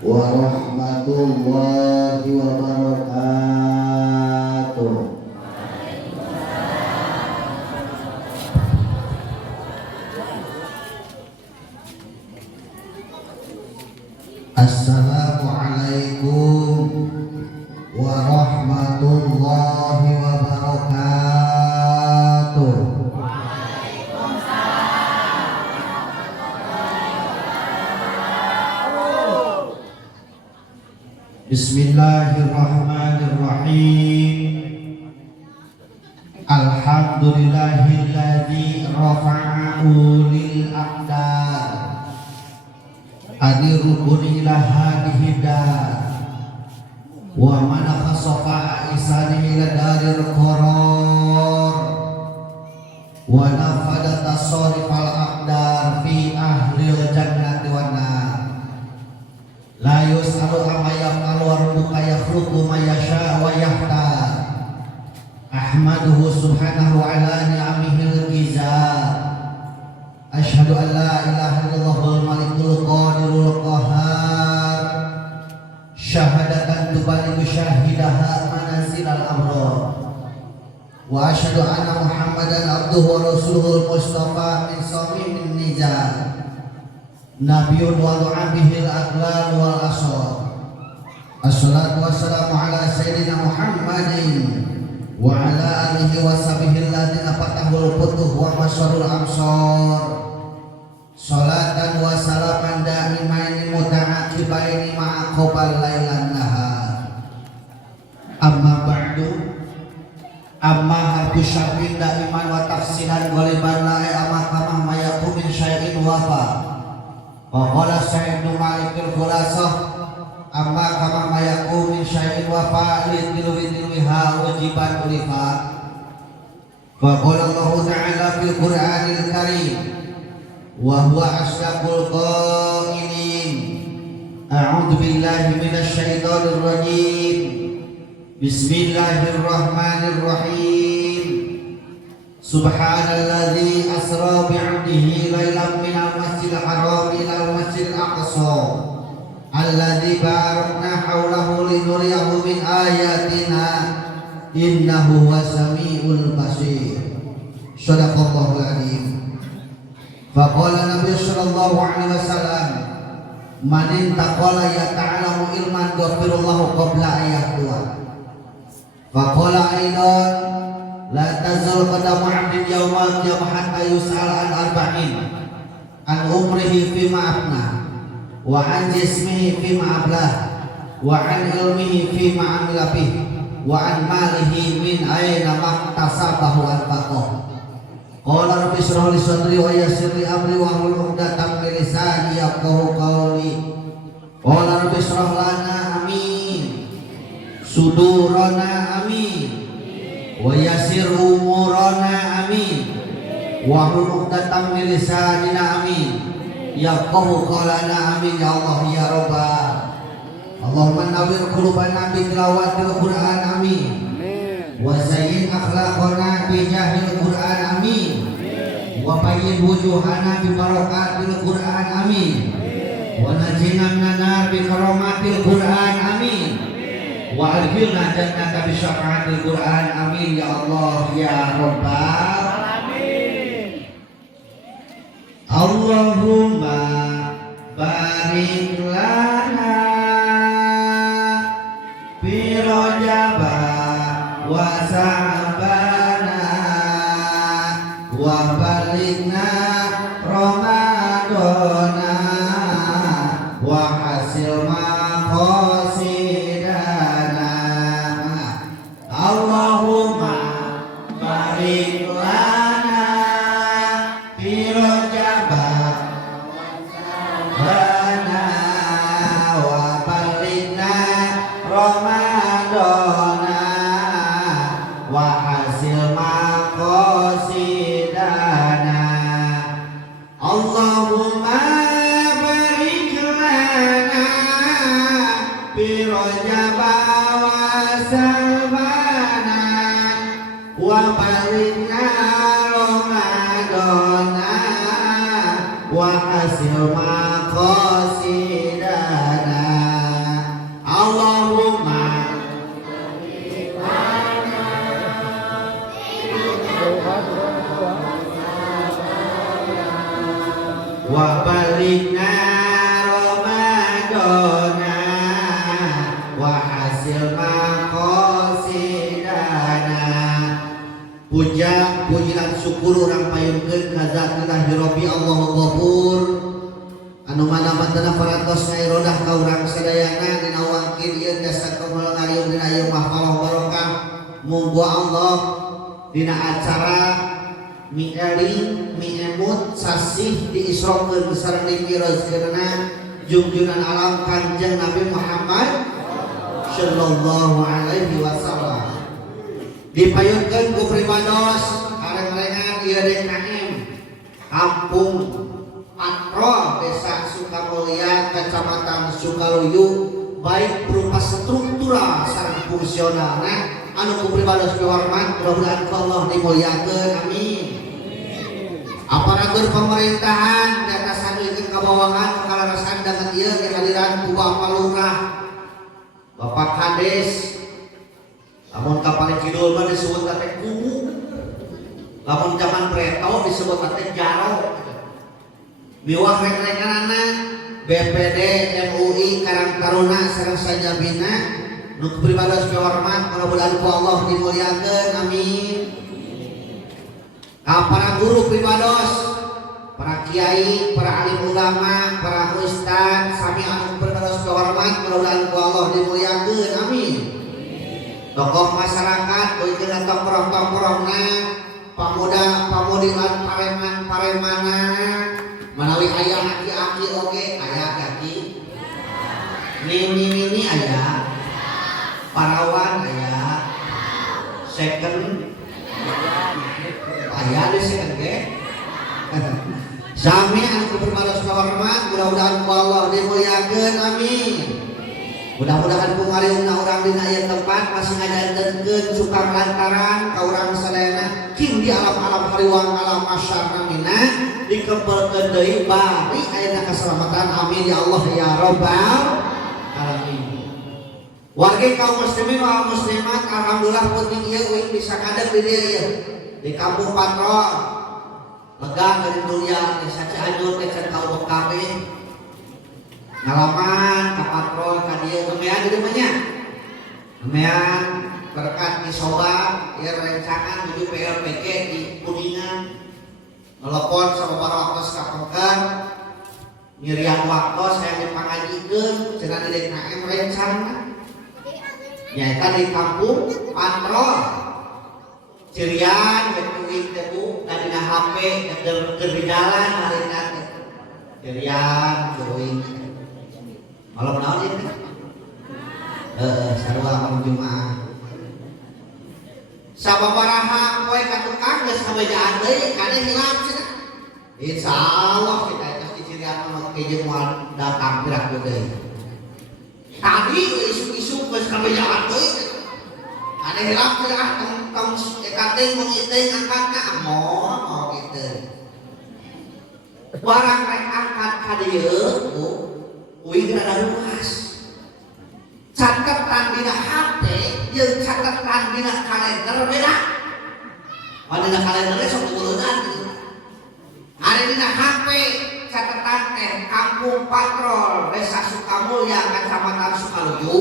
warahmatullahi wabarakatuh. Assalamualaikum warahmatullahi wabarakatuh. Bismillahirrahmanirrahim. Alhamdulillahilladzi rafa'ahu lil aqdar adirukun ila hadihi dar wa man khasafa isani ila darir qarar wa nafada tasarifal aqdar fi ahlil jannati wan nar. La yus'alu amma yaf'alu wa rabbuka yakhluqu ma yasha' wa yahtar. Ahmaduhu subhanahu ala ni'amihil ghizar. Asyhadu an la ilaha illallahul malikul qadirul qahhar. Syahadatan tubalighu syahidaha manazilal abrar. Wa asyhadu anna Muhammadan abduhu wa rasuluhul mustafa min samimin nizar. Nabiun wa du'abihil aqlal wal asar. Assalatu wassalamu ala sayyidina Muhammadin wa ala alihi wa sahbihi alladhina fatahul futuh wa masarul amsar. Salatan wa salaman da'imaini muta'aqibaini ma'a qabal lailan nahar. Amma ba'du. Amma harfu syarrin da'iman wa tafsilan ghaliban la'i amma kama mayaku min syai'in wafa. Wa qala Sa'id bin Malik al-Khulasah amma kama mayaku min syai'in wa fa'ilin tilwiha wajiban ulifa. Wa qala Allah ta'ala fil Qur'anil Karim wa huwa asdaqul qailin. A'udzu billahi minasy syaithanir rajim. Bismillahirrahmanirrahim. Subhanalladzi asra bi'abdihi lailan minal masjidil haram ilal masjidil aqsa alladzi barakna haulahu linuriyahu min ayatina innahu huwas-sami'ul basir. Shadaqallahul azim. Faqala Nabi sallallahu alaihi wasallam man intaqala yata'alamu ilman ghafirallahu qabla ayyatua. Faqala aidan la tazal qadamu 'abdin yawmal qiyamah hatta yus'al an arba'in an umrihi fima afna wa an jismihi fima ablah wa an ilmihi fima amila bih wa an malihi min aina maktasabahu anfaqah. Qala rabbi shrah li sadri wa yassir li amri wa hlul 'uqdatam min lisani yafqahu qawli. Qala rabbi shrah lana amin sudurana amin wa yassir umurana amin wa hlul 'uqdatam min lisanina amin yafqahu qawlana amin ya Allah ya Rabbal. Allahumma nawwir qulubana bi tilawatil Qur'an amin wa zayyin akhlaqana bi jahil Qur'an amin wa bayyin wujuhana bi barakatil Qur'an amin wa najina minan nar bi karamatil Qur'an amin wa adkhilna jannata bi syafa'atil Qur'an amin ya Allah ya Rabbal alamin. Allahumma barik lana fi Rajab wa Sa'bana wa balighna Ramadana wa hasil maqasidana. Allahumma barik lana fi Rajab wa balighna Ramadana wa hasil maqasidana. Allahumma barik lana fi Rajab wa Sa'bana wa balighna Ramadana wa hasil maqasidana. wa balikna Ramadana wa hasil maqasidana. Puja puji lan syukur urang payungkeun ka Zatillah Rabbi Allahu Ghafur anu mana-mana parantos ngairodah ka urang sadayana dina wangkil ieu jasa kamal ngayung dina ieu mahfalah barokah. Muga Allah dina acara mi'eling mi'emut sasih diisrokeun sareng dipiroskeunna junjungan alam Kanjeng Nabi Muhammad sallallahu alaihi wasallam. Dipayunkeun ku primados areng-arengan ieu DKM Kampung Patro Desa Sukamulya Kecamatan Sukaluyu baik berupa struktural sareng fungsionalna anu ku primados hormat mudah-mudahan Allah dimulyakeun amin. Aparatur pemerintahan di atas sanuikeun kabawahan kalarasan dengan ieu kehadiran ku Bapak Lurah Bapak Kades. Lamun kapal kidul mah disebut teh kumu. Lamun zaman preto disebut teh jaro. Miwah rek-rekanana BPD MUI Karang Taruna sareng sajabina nu pribados hormat mudah-mudahan ku Allah dimulyakeun amin. Ka para guru pribados, para kiai, para alim ulama, para ustaz, sami anu pribados hormat mudah-mudahan ku Allah dimulyakeun amin. Tokoh masyarakat beukeun tongkrong-tongkrongna pamuda-pamudi lan pareman-paremana manawi aya aki-aki oge aya aki nini aya parawan aya second aya di second ge sami anu berbaros hormat mudah-mudahan ku Allah dimulyakeun amin. Mudah-mudahan ku ngariungna urang dina ieu tempat masih ngajantenkeun sukang lantaran ka urang sadayana king di alam-alam hariwang alam masyarna mina dikempelkeun deui bari ayeuna kaselamatan amin ya Allah ya rabbal alamin. Warga kaum muslimin wal muslimat alhamdulillah penting ieu uing bisa ngadeg di dieu ieu di Kampung Patro lega dari dunia desa Cianjur desa Kaubek kabeh ngalaman ka Patro ka dieu gemean di dieu nya gemean berkat disoba ieu rencangan menuju PLPG di Kuningan nelpon sababaraha waktos kapengkeun nyirian waktos saya dipangajikeun cenah di DKM rencana nyaeta di Kampung Patro cirian getuing teh Bu dadina HP keur di jalan harina teh cirian geuing malam naon ieu teh sarua malam Jumat sababaraha poe ka tukang geus kabejaan deui kade hilap cenah insyaallah kita geus dicirian mah kejeung moal datang gerak deui tadi isu-isu geus kabejaan deui kade hilap cenah tong ekating mun iteuing angkatna moh kitu barang rek angkat ka dieu uing rada luas catatan dina HP jeung catatan dina kalender beda. Dina kalender sok diuleungan gitu. Ari dina HP catatan teh Kampung Patrol Desa Sukamulya Kecamatan Sukaluyu.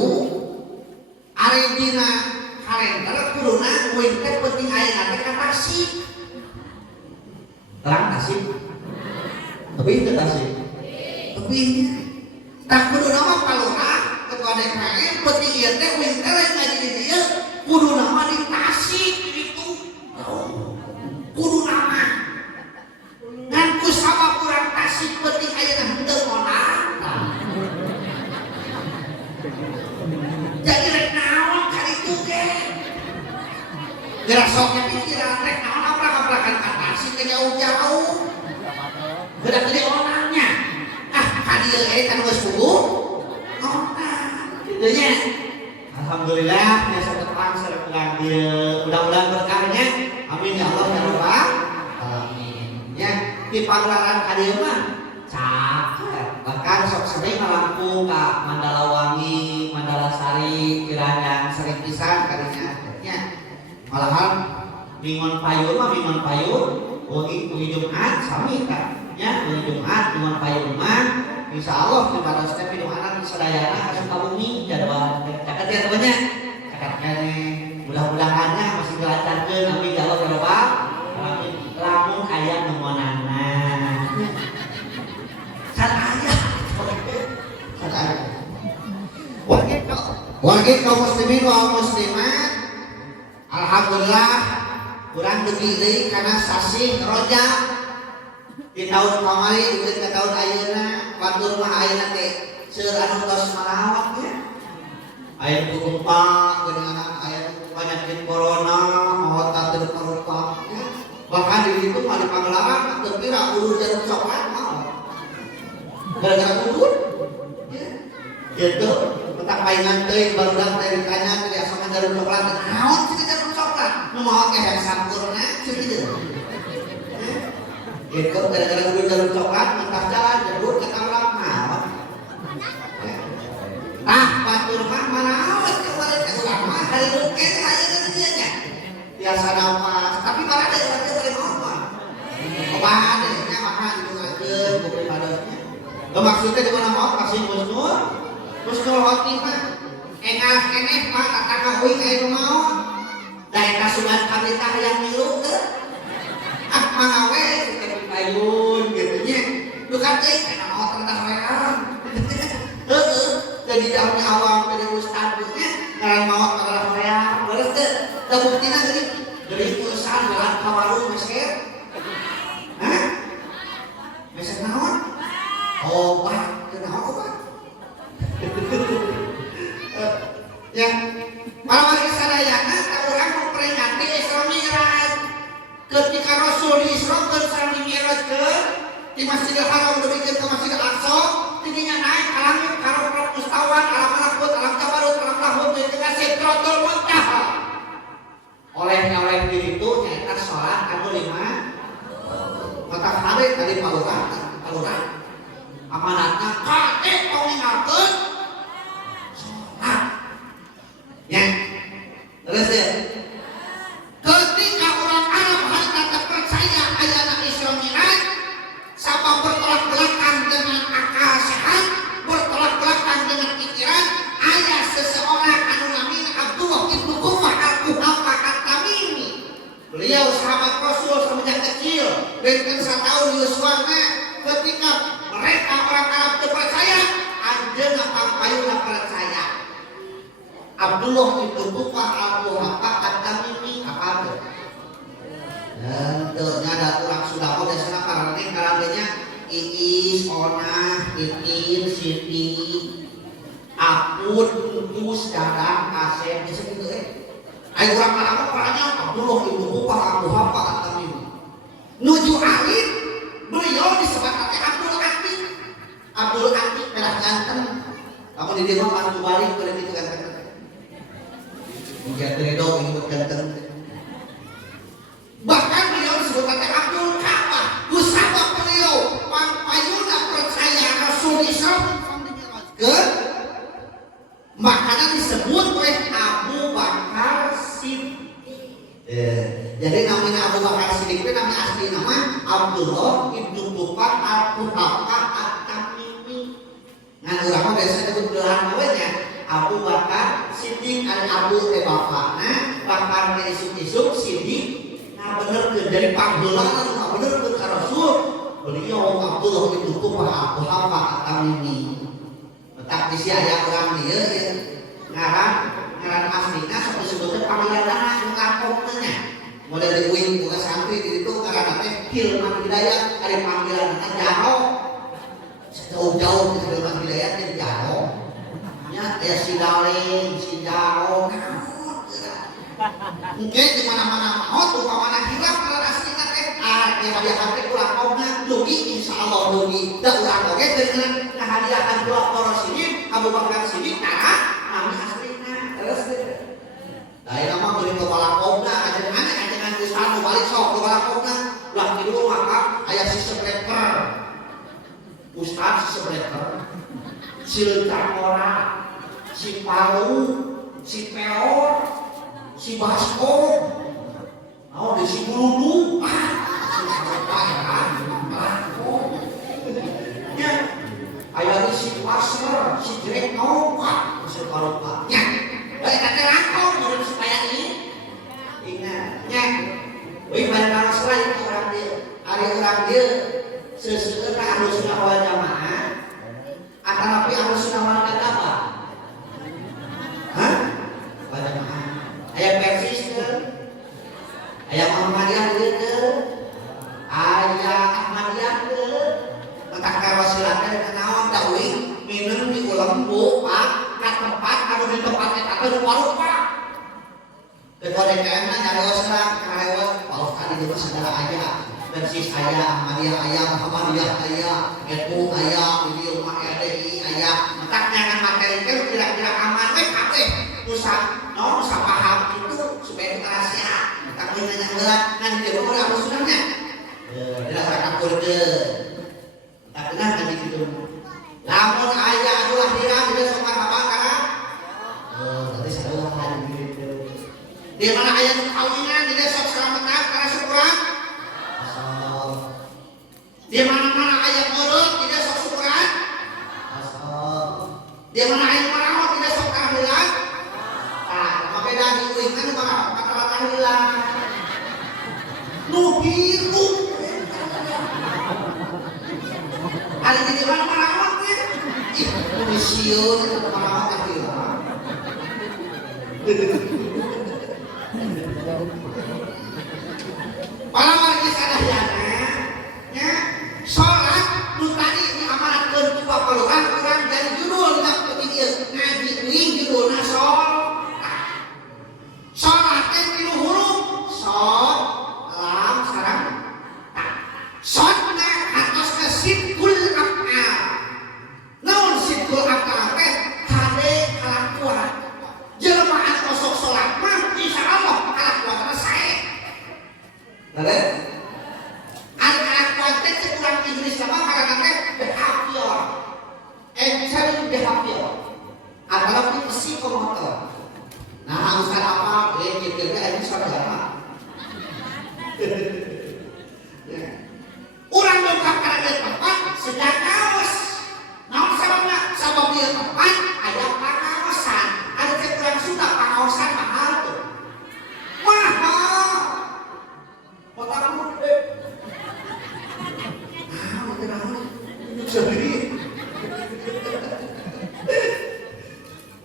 Ari dina kalender kuduna uing teh penting aya teh ka Tasik. Terang Tasik. Tapi itu Tasik. Tapi tak kudu nama Palurah ketua DKM penting ieu teh uing teh lain ngaji di dieu kudu nama di Tasik gitu. Kudu nama ngan ku sabab urang Tasik penting ayeuna henteu moal. Jadi rek naon kali itu ge. Gerak soknya pikiran rek naon abrak-abrakan ka Tasik ke jauh-jauh. Gede-gede orangnya. Hadiah kan geus puguh. Kitu nya. Alhamdulillah biasa tepang sareng pegang dieu. Mudah-mudahan berkahnya. Amin ya Allah ya Rabbal alamin. Ya, di pagelaran ka dieu mah caket. Bahkan sok sering ngalampung ka Mandalawangi, Mandalasari, Ciranjang sering pisan kadinya. Ya. Malahan mingon payun mah mingon payun Wengi Jumat sami kan nya wengi Jumat dengan payung mah insyaallah di pada step di anak sadayana kasih kabumi jadwal caket ya temannya caketnya nih mudah-mudahannya masih dilancarkeun amin ya Allah ya Rabbal alamin lamun aya nemonana can aya can aya warga kaum muslimin wal muslimat alhamdulillah kurang dugi deui kana sasih Rajab di tahun kamari dugi ka tahun ayeuna batur mah ayeuna teh seueur anu tos malawat nya aya kumpa geuningan aya penyakit corona maot teu parupa bahkan di ditu mah dipanglarang teu kira urut jarum coklat mah gara-gara urut gitu petak paingan teh barudak teh ditanya teh sama jarum coklat naon sih jarum coklat nu mau ke yang sampurna gitu gitu gara-gara urut jarum coklat mentah jalan jeruk ke kamar naon tah batur mah manaon kemarin ke urang mah hari ruke teh ayeuna dieu nya biasa napas tapi marah deui urang teh bari ngomong kebahan deui nya maka ditungakeun ku pribadosnya maksudnya di mana mau kasih musnul Husnul khotimah engah keneh mah tataka euy ka anu maot da eta sunat kabitah yang milu teh mangawe teh payun kitu nya bukan teh kana maot tentang wean heueuh jadi daun awam dari ustad nya ngaran maot tentang wean beres teh da buktina geuning urusan jalan ka warung meser hah meser naon obat teu naon obat ya para warga sadayana orang memperingati Isra Mi'raj ketika Rasul di Isra sareng di Mi'raj ke di Masjidil Haram demikian ke Masjidil Aqsa tingginya naik ke langit karo mustawan alam malakut alam tabarut alam lahut di tengah Sidratul Muntaha oleh diri itu nyaita sholat anu 5 matahari tadi paluran amanatnya kate tong ninggalkeun ya, terus ya. Ketika orang Arab harta terpercaya ayana Isra Mi'raj, sabab bertolak belakang dengan akal sehat, bertolak belakang dengan pikiran, ayah seseorang anu namina Abdullah ibnu Qufah al-Quhafa at-Tamimi. Beliau sahabat Rasul semenjak kecil, dan satahun yuswana ketika mereka orang Arab terpercaya, anjeunna pampayuna percaya. Abdullah ibnu Qufah al-Quhafa at-Tamimi apa tuh? Tentunya ada orang Sunda kok desana karantina Iis, Onah, Itin, Siti, Apun, Utus, Dadang, Asep, gitu ayo orang Arab perannya Abdullah ibnu Qufah al-Quhafa at-Tamimi. Nuju alit beliau disebut Abdul Atik merah ganteng. Kamu di dia mah mantu balik pada itu ganteng. Mungkin Redo ikut ganteng. Bahkan beliau disebut Abdul Ka'bah. Usahwa beliau payuna percaya Rasul Isra ke makanya disebut oleh Abu Bakar Siddiq. Jadi namanya Abu Bakar Siddiq itu nama asli nama Abdullah ibnu Qufah al-Quhafa at-Tamimi. Nah urang mah biasa disebut gelar namanya Abu Bakar Siddiq al-Abu bapana Bakar isuk-isuk Siddiq. Nah bener dari panggelan nah bener ke Rasul beliau Abdullah ibnu Qufah al-Quhafa at-Tamimi. Tak bisi aya urang dieu ya. Ngaran aslina sok disebutna panggilan anak ngakopna nya. Mulai diuing buka santri di ditu ngaranna teh Hilman Hidayat ari panggilan anak jaro. Jauh-jauh di Hilman Hidayat teh jaro. Nya aya si Daling, si Jaro. Mungkin di mana-mana maot upamana hilap ngaran aslina teh ya hadiahan teh ulah kaumna dugi insyaallah dugi. Da urang oge dengan hadiahan kula para siddiq Abu Bakar Siddiq nama aslina terus dari nama beri kepala kobna ajengan Ustaz balik sok kepala kobna ulah tidur maka ayah si sekreter Ustaz si sekreter si lencangora si palu si peor si basko oh di si buludu Arupa ya, laku. Ya, ayah si pasar, si jelek ngomong, si Arupa. Ya, baik kata laku menurut supaya ini. Ingat, ya, baik pada kalau selain orang dia, ada orang dia sesuatu harus awal jamaah, akan tapi harus awalkan apa? Hah? Pada jamaah. Ayah persis ke, ayah Muhammadiyah ke, ayah Ahmadiyah ke, maka kawasilatnya kenawan dawing minum di ulang bu, pak, kat tempat, kalau di tempatnya tak rupa-rupa. Ketua DKM nyari serang, karyawan, Pak Ustaz di rumah saudara ayah, persis ayah, Ahmadiyah ayah, Muhammadiyah ayah, NU ayah, di rumah RDI ayah, mentaknya kan materi itu kira-kira aman, apa? Usah paham itu supaya kita rahasia. Tak boleh nanya berat, nanti dia mau apa sunahnya? Tidak saya kapur ke, tak kenal kan gitu. Namun ayah adalah dia sopan apa karena? Tadi saya ulang gitu. Di mana ayah kawinan di desa Selamat karena syukuran? Di mana ayah urut di desa syukuran? Di mana ayah merawat di desa tahlilan? Nah, apa beda di uing kan kata tahlilan? Nu biru. Ada di mana merawat ya? Ih, pensiun merawat tahlilan. Para warga sadahyana nya salat nu tadi diamanatkeun ku Bapak urang dari judul dak penting ngaji uing judulna salat teh tilu huruf shad lam sareng ta shadna atosna sidqul af'al naon sidqul af'al teh kade kalakuan jelema anu sok salat mah insyaallah kalakuanna sae. Ada? Anak-anak konten kurang Inggris sama karena behavior, actually behavior, adalah psikomotor. Nah, usaha apa? Kita ini saudara. Orang dongkap karena tempat sedang kaos. Namun sebabnya sabab dia tempat ada pengawasan. Ada kurang sudah pengawasan mahal tuh. Mahal. Otakmu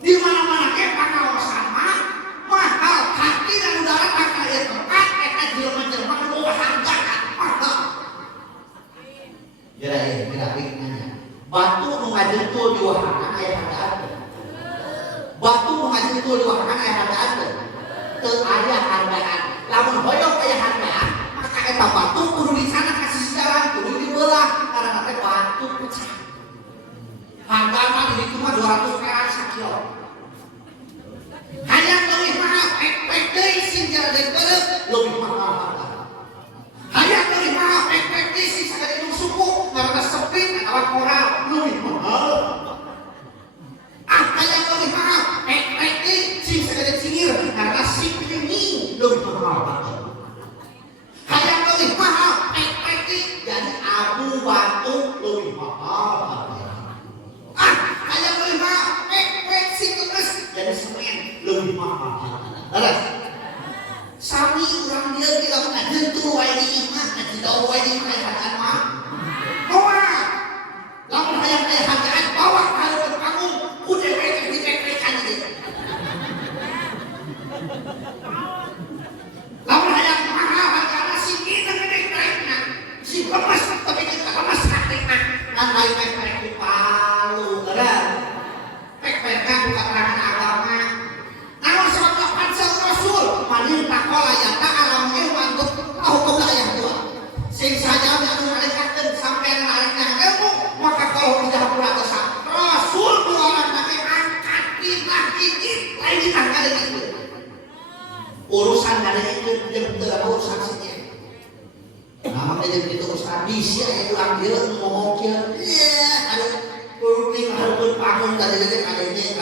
di mana-mana ke pengawasan mah mahal hati dan udara tak kaya tempat eta jelema-jelema nu harga mahal. Kira nanya batu nu ngajentul di wahana aya hargaan batu nu ngajentul di wahana aya hargaan teu aya hargaan lamun hoyong aya hargaan maka eta batu kudu di sana kasih jalan kudu dibelah karena teh batu pecah harga mah di ditu mah 200 perak sakilo hayang leuwih mahal pek deui sing jara deui beuleuh leuwih mahal harga hayang leuwih mahal pek deui sing sagede nu suku karena sepit atawa koral leuwih mahal hayang leuwih mahal pek deui sing sagede cingir karena sipil ni leuwih mahal hayang leuwih mahal pek jadi abu batu leuwih mahal hayang leuwih mahal pek sing terus jadi semen leuwih mahal terus sami urang dia kita ngajentul wae di imah ngajentul wae di imah hargaan mah bawa lamun hayang aya hargaan bawa ka leuweung panggung ku dewek dipek-pekan ieu lamun hayang mahal hargana singina gede-gedena si lemes tapi kita lemes hakna ngan lain pek-pek di Palu ada pek-pekan buka keterangan agama namun sebab pansel Rasul manin takola yang tak alam ilmu untuk tahu kebelayang Tuhan sing saja anu nalikakeun sampean nalikna ilmu maka kalau tidak puratosa Rasul dua orang nanti angkat titah gigit lain ditangkal itu urusan dari itu jeung teu urusan sinya nah makanya begitu urusan bisa ya ulang dia ngomong kieu ada kuring hareupeun panggung tadi lagi kadenge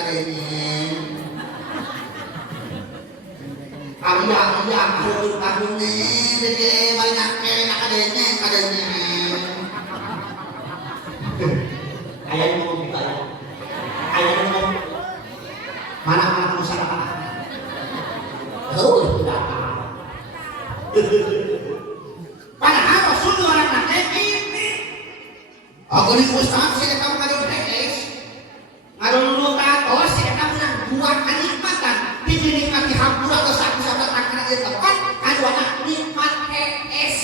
Iya, hareupeun panggung nih, banyak kena kadenge Aku nih ustaz saya kamu ngadon PS. Ngadon dulu tato saya kamu nang dua kenikmatan. Dinikmati hampura atau satu-satu takkan di tempat. Adu anak nikmat PS.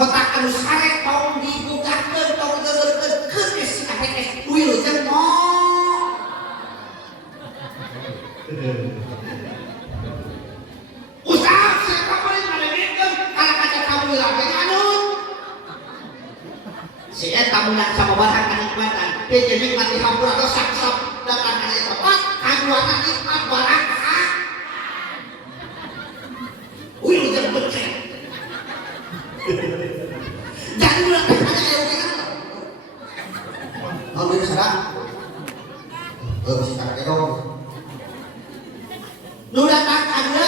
Mata anu sare tong dibukakeun tong geureukeun keus si PS. Wilujeng mo. Ustaz saya kamu nih ngadegeun kana kaca kamu lagi anun. Saya tamunan sama barang kenikmatan. Dia jadi nikmati hampura atau sak-sak datang dari tempat. Adu anak nikmat barang. Wilujeng becek. Jangan bilang aja ya udah. Ambil serang. Bisa pakai dong. Lu datang ada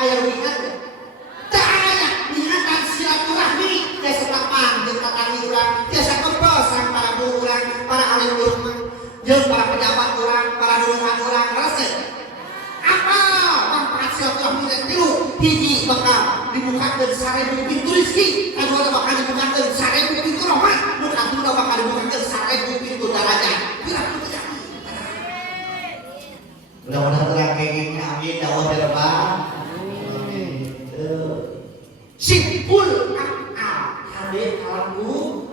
kayak wingat. Tak ada ingatan silaturahmi. Biasa tapang, tatani urang, biasa kebesan para guru urang, para alim ulama, jeung para pejabat urang, para dulungan urang, resep. Apa manfaat silaturahmi dan tilu? Hiji bakal dibukakeun 1000 pintu rezeki, kadua bakal dibukakeun 1000 pintu rahmat, nu katilu bakal dibukakeun 1000 pintu darajat. Kira-kira terjadi. Mudah-mudahan urang kengengnya amin dawa berkah. Simpul hade kalbu.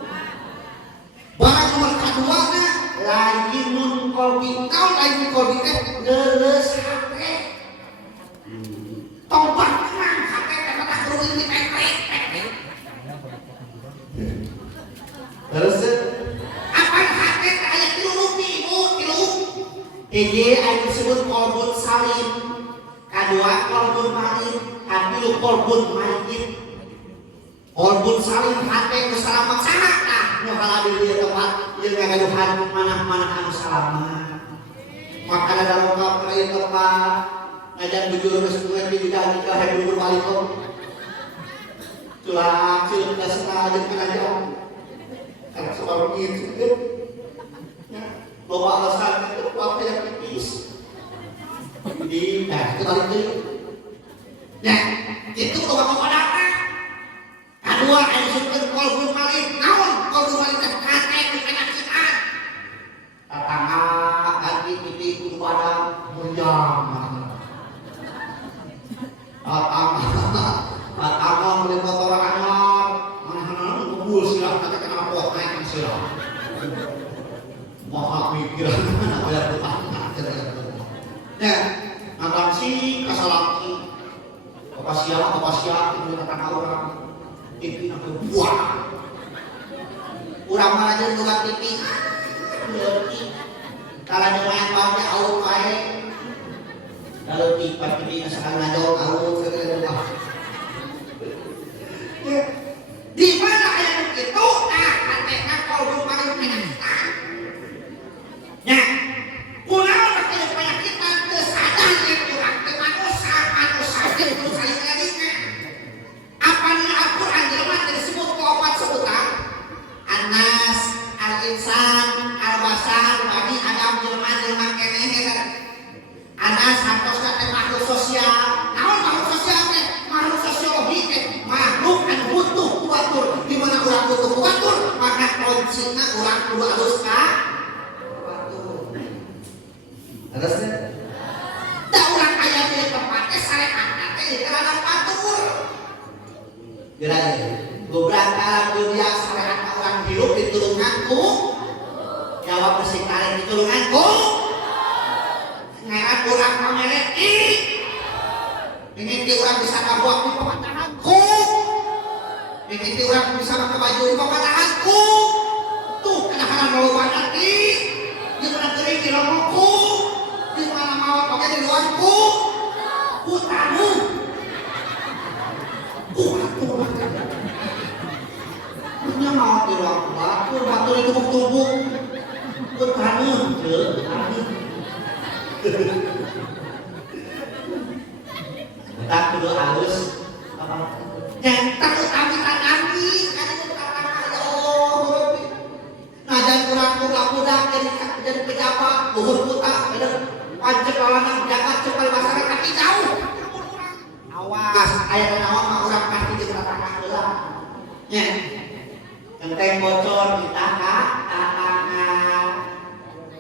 Barang nomor kedua na lain nun kolbi kau lain kolbi leles hate. Tobat tenang hate kata keruin di pepek. Terus apa hate kayak tilu ibu tilu. Hiji anu disebut kolbun salim, kedua kolbun malim, katilu kolbun mayit. Kolbun salim hate nu salamat sana nah nu halal di tempat ieu ngagaduhan mana-mana anu salamat. Maka ada lengkap ka ieu tempat ngajan bujur geus kuat di bidang nikah hebul balik kok. Tulah cium ka setengah jeung kana jam. Karena separuh gitu. Loba alasan itu waktu yang tipis. Jadi, itu balik dulu. Nah, itu loba data. Kedua, ada disebutkan kolbun malik. Naon kolbun malik teh kate di penyakit. Tatangga ganti pipi kudu badan meriang. Tatangga beli motor anyar. Mana ngebul silah kata kena pot naik silah. Maha pikiran mana bayar utang. Nah, ngadang si kasalaki. Kepasia itu tetangga orang. TV nak buah. Urang mah aja tukang TV. Kalau ada main pakai aut pae. Kalau tipat TV sekali ngajong aut segala. Di mana yang begitu? Nah, katanya kalau pakai penyakitan. Ya, pulau pakai penyakitan kesadar yang kurang manusia itu saya lagi. Apa nih Al-Quran jelema disebut opat sebutan Anas, Al-Insan, Al-Basar, Bani Adam jelema keneh Anas hartos teh makhluk sosial. Naon makhluk sosial teh? Makhluk sosiologi teh makhluk anu butuh kuatur. Di mana urang butuh kuatur, maka kuncina urang kudu alus ka kuatur. Terusnya da urang aya di tempat teh sarekat teh di karana kuatur. Gerai, beberapa dunia syariat orang hidup ditulunganku, jawab mesti kalian ditulunganku, ngaran orang pamerek ini orang bisa kabuak di pematahanku, ini orang bisa pakai baju di pematahanku, tuh kadang-kadang melupakan nanti, di mana kering di lomokku, di mana mau pakai di luarku, hutanu. Punya mau di ruang batu itu tubuh bertanam ke tak perlu halus yang takut kami tanami ngajan kurang budak jadi pejabat buhur puta pajak lawanan jagat cepal masyarakat jauh awas ayat awak mah urang pasti ditatangkan heula nya yang genteng bocor kita datangan,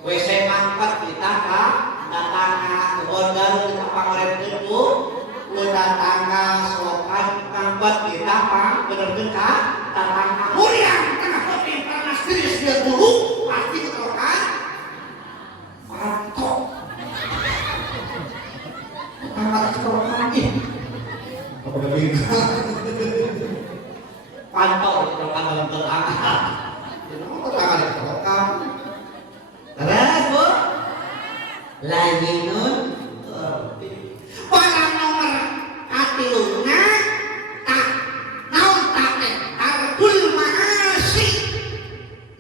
WC mangkat kita datangan, kebon garut kita pangarepeun ku datangan, sokan mangkat kita benerkeun ka datangan. Muriang tengah kopi karena serius dia dulu pasti ketolokan pantok. Angkat ketolokan ih. Apa bingung? Pantok ketolokan dalam terangkat. Kenapa terangkat ketolokan? Terus bu, lagi nun, barang nomor hati lunga, tak naon tak tarkul maasi,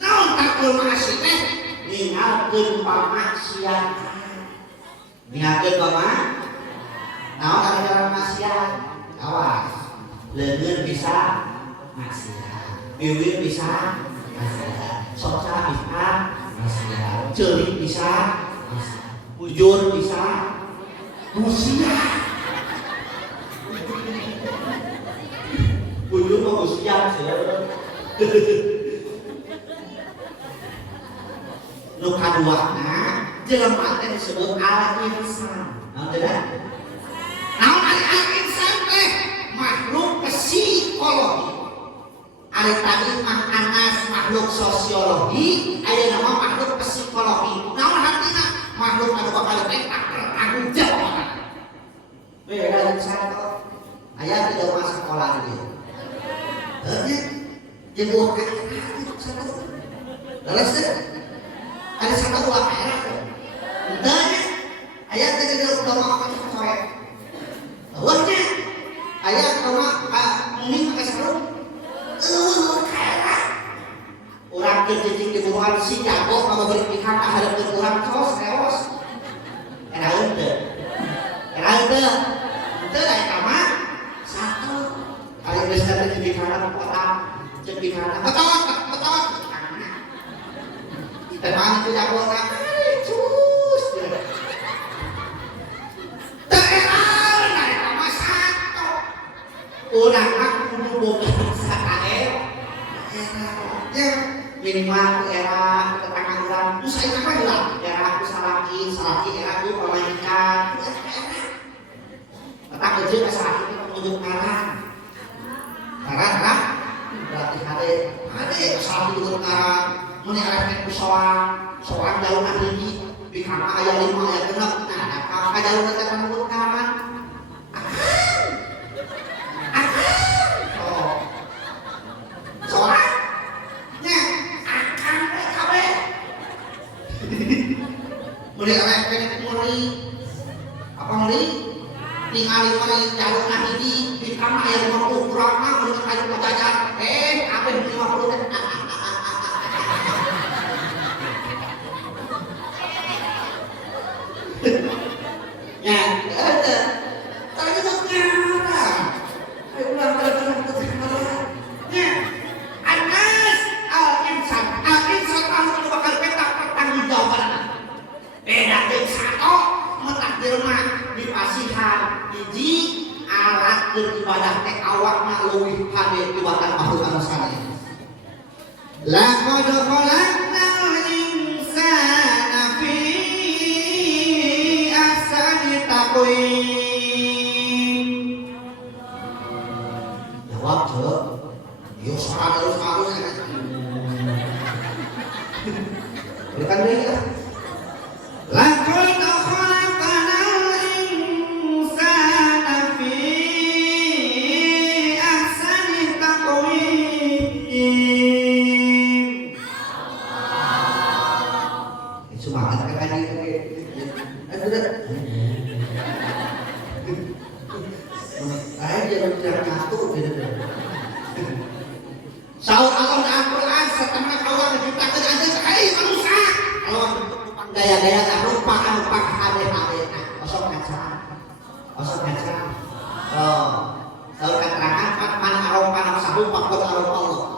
naon tarkul maasi teh, ninggalkeun pamaksiatan, ninggalkeun pamaksiatan, naon gara-gara maksiat, awas, leungeun bisa maksiat, bibir bisa maksiat, soca bisa maksiat, celik bisa maksiat, bujur bisa maksiat, bujur mah maksiat sih. Nu kaduana jelema teh disebut al-insan. Naon teh? Naon ari al-insan teh? Makhluk psikologi. Ari tadi mah Anas makhluk sosiologi, aya nama makhluk psikologi. Naon artina? Makhluk anu bakal tak bertanggung jawab. Beda insan kok. Aya di rumah sekolah dia. Heeh. Jeung buah satu. Terus ada satu buah merah. Entahnya aya teh di rumah makan coret. Awalnya aya rumah mending pakai sarung. Urang kecicing di buruan si jago kalau beri pihak hadapkeun urang tos reos. Era henteu. Henteu da eta mah satu. Ari geus teh di pihak kotak, jeung pihak betot. Kita mah itu jago na. Cus. Daerah na eta mah satu. Urang mah kudu boga sakae. Ya minimal era keterangan urang usai apa hilang era aku salaki era aku pemajikan tetap kerja ke salaki itu menunjuk karang berarti ada salaki menunjuk karang muni arahnya ku soang daun ahli di kamar ayah 5 ayah 6 nah apa daun nanti menunjuk karang soang muli awet pengen muli ningali muli jalur nahidi di kamar yang mau kurang mah muli kayu pajajar apa yang 50 teh ya ada tadi tuh ngarang ayo ulang ya Anas al-insan anu bakal petak pertanggung jawaban beda jeung satu metak jelema dipasihan hiji alat beribadah teh awakna leuwih hade tibatan makhluk anu saleh. Laqad khalaqnal insana fi ahsani taqwim. Jawab cek. Yo harus bukan dia. Laqad khalaqnal insana fi ahsani taqwim. Semangat kan ini. Ayo jangan bicara kartu gitu. Saur Allah dan Al-Quran setengah Allah menciptakan aja sekali manusia. Allah bentuk gaya-gaya tak rupa hade-hade. Osok ngaca. Saur keterangan mana aropan sabu pakot aropan Allah.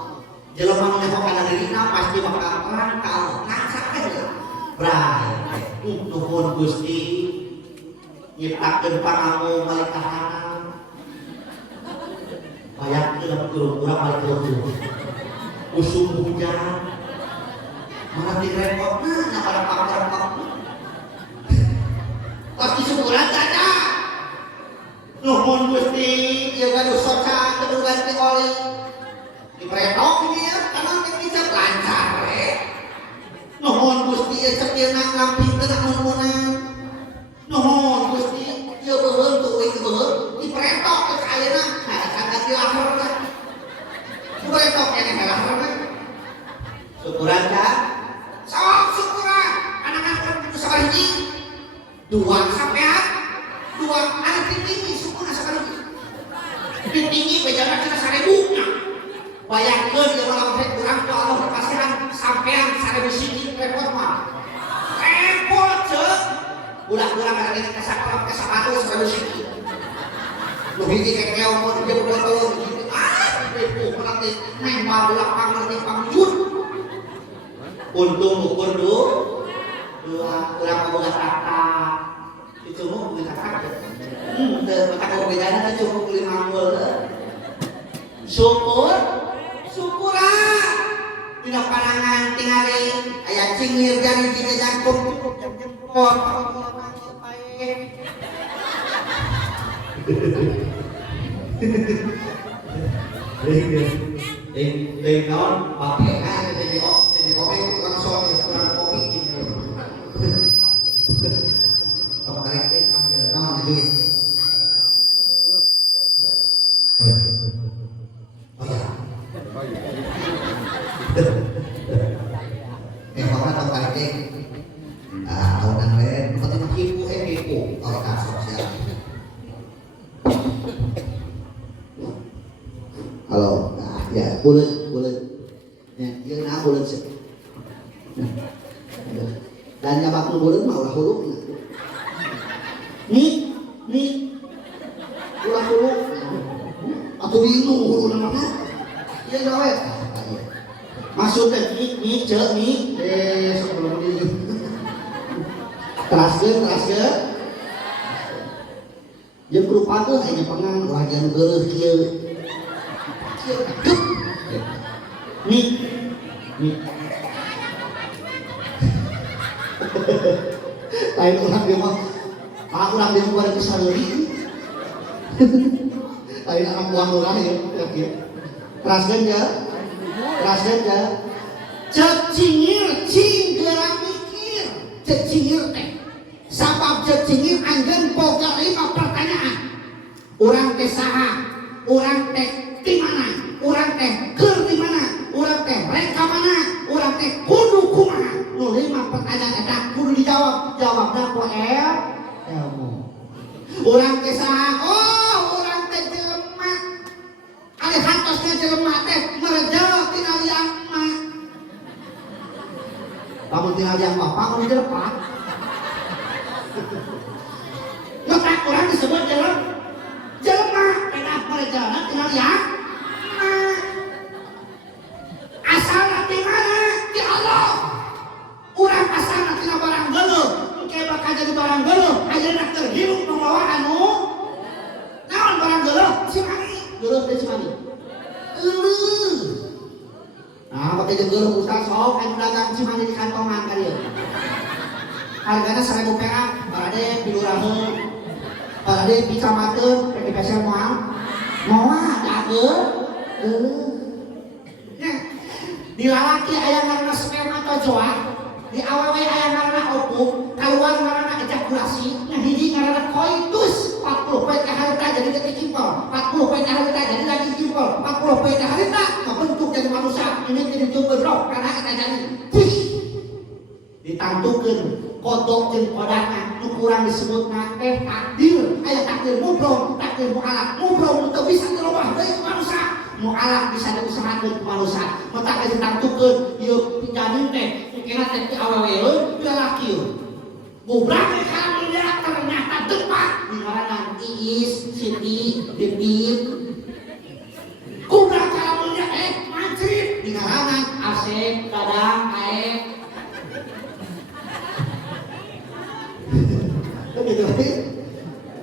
Jelema nu nyahokan dirina pasti bakal perang ka Allah. Ngaca aja. Bray. Nuhun Gusti. Nyiptakeun pangamu malikahanna. Bayangkeun urang balik musuh hujan malah direpot nah pada pakar pasti syukuran caca nuhun Gusti ieu gaduh soca kudu ganti oli dipretok ini ya karena bisa lancar we nuhun Gusti ieu cek ieu ngamping teu nuhun nuhun Gusti ieu beuheung tuh we beuheung dipretok ke ayeuna nah kagak dilahar teh dipretok kene lahar teh syukuran kan sok syukuran anak-anak itu sabariji dua sampean dua ada tinggi syukuran sabariji tinggi bejana cenah 1000 nya bayangkeun ieu mah lamun kurang ku Allah kasihan sampean 1000 siji repot mah repot ceuk ulah-ulah kada kita sakola ke sepatu 1000 siji lu hiji kekeo mau dia botol gitu repot nanti neng mau lapang nanti pangjut untung ukur dua kurang boga kata itu mau boga kata mata kau bedana teh cukup 5 gol syukuran dina panangan tingali aya cingir jari jingir jangkung jempol naon pakean jadi kopi langsung kurang kopi gitu. Kalau tarik teh ambil naon duit. Oh ya. Mana tahu tarik teh. Tahu nang lain, penting kipu kipu kalau kasih siap. Halo, nah ya bulet. Ya, ieu na bulet sih. Dan nyabak nu bulet mah ulah hulukna. Nih. Ulah huluk. Atuh bingung huluna mana? Ieu gawe. Masuk teh nih ceuk nih. Sebelum ini. Teraskeun. Jeung rupakeun aya pengang ulah jangan geuleuh kieu. Nih. Lain orang dia mah, orang dia mah pada kesaluri. Lain anak buang orang ya, keraskan ya. Cek cingir, gerang mikir, cek cingir teh. Sabab cek cingir anggen boga 5 pertanyaan. Orang teh saha, orang teh di mana, orang teh keur di mana, orang teh reka mana, orang teh kudu kumaha. Nu 5 pertanyaan eta kudu dijawab, jawabna ku ilmu. Urang teh saha? Oh, urang teh jelema. Ari hatosna jelema teh merejel tina liang mah. Lamun tina liang bapak mun dilepat. Letak urang disebut jelema, eta merejelna tina liang mah. Asalna ti mana? Ti Allah. Urang asalna tina barang geuleuh, engke bakal jadi barang geuleuh, ayeuna terhirup membawa anu naon barang geuleuh? Cimani. Geuleuh teh cimani. Euleuh. Nah, bake jeung geuleuh ustaz sok anu dagang cimani di kantongan ka dieu. Hargana 1000 perak, barade piluraheun. Barade picamakeun, pake pesel moal dageun. Euleuh. Nya, di lalaki aya ngaranna sperma tojoa. Di awewe aya ngaranna opuk, kaluar ngaranna ejakulasi, nah hiji ngaranna koitus. 40 poe ka harita jadi detik kimpol, 40 poe ka harita jadi daging kimpol, 40 poe ka harita bentuk jadi manusia. Ini jadi jumbeun roh karena eta jadi ditantukeun kodok jeung kodana nu kurang disebutna teh takdir. Aya takdir mubrom, takdir mualaf. Mubrom teu bisa dirubah deui ku manusia, mualaf bisa diusahakeun ku manusia. Mata ditantukeun ieu pinjamin teh kira teh awewe lalaki goblok kana dia ternyata tepat di ngaranna Iis, Siti, Dipit. Goblok kana dia mancrit di ngaranna Asep, Dadang, Aep.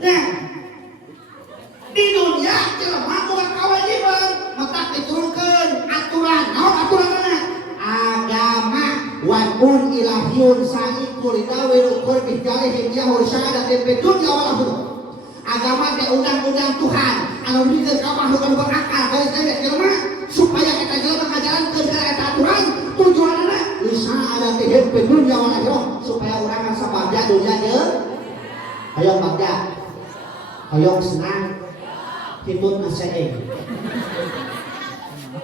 Nah, di dunia jelema boga kawajiban, mata diturunkeun aturan. Naon aturan? syar'un ilahiyun sa'ikul idawil ukur bijalihim yahur syahadatin bidunya walahudu. Agama teh undang-undang Tuhan anu dikeun ka makhluk anu berakal garis teh jelema supaya kita jelema ngajalankeun kana eta aturan tujuanna lisa'adatihim bidunya walahudu supaya urang sabada dunya jeung hayang bagja hayang senang hitut naseeng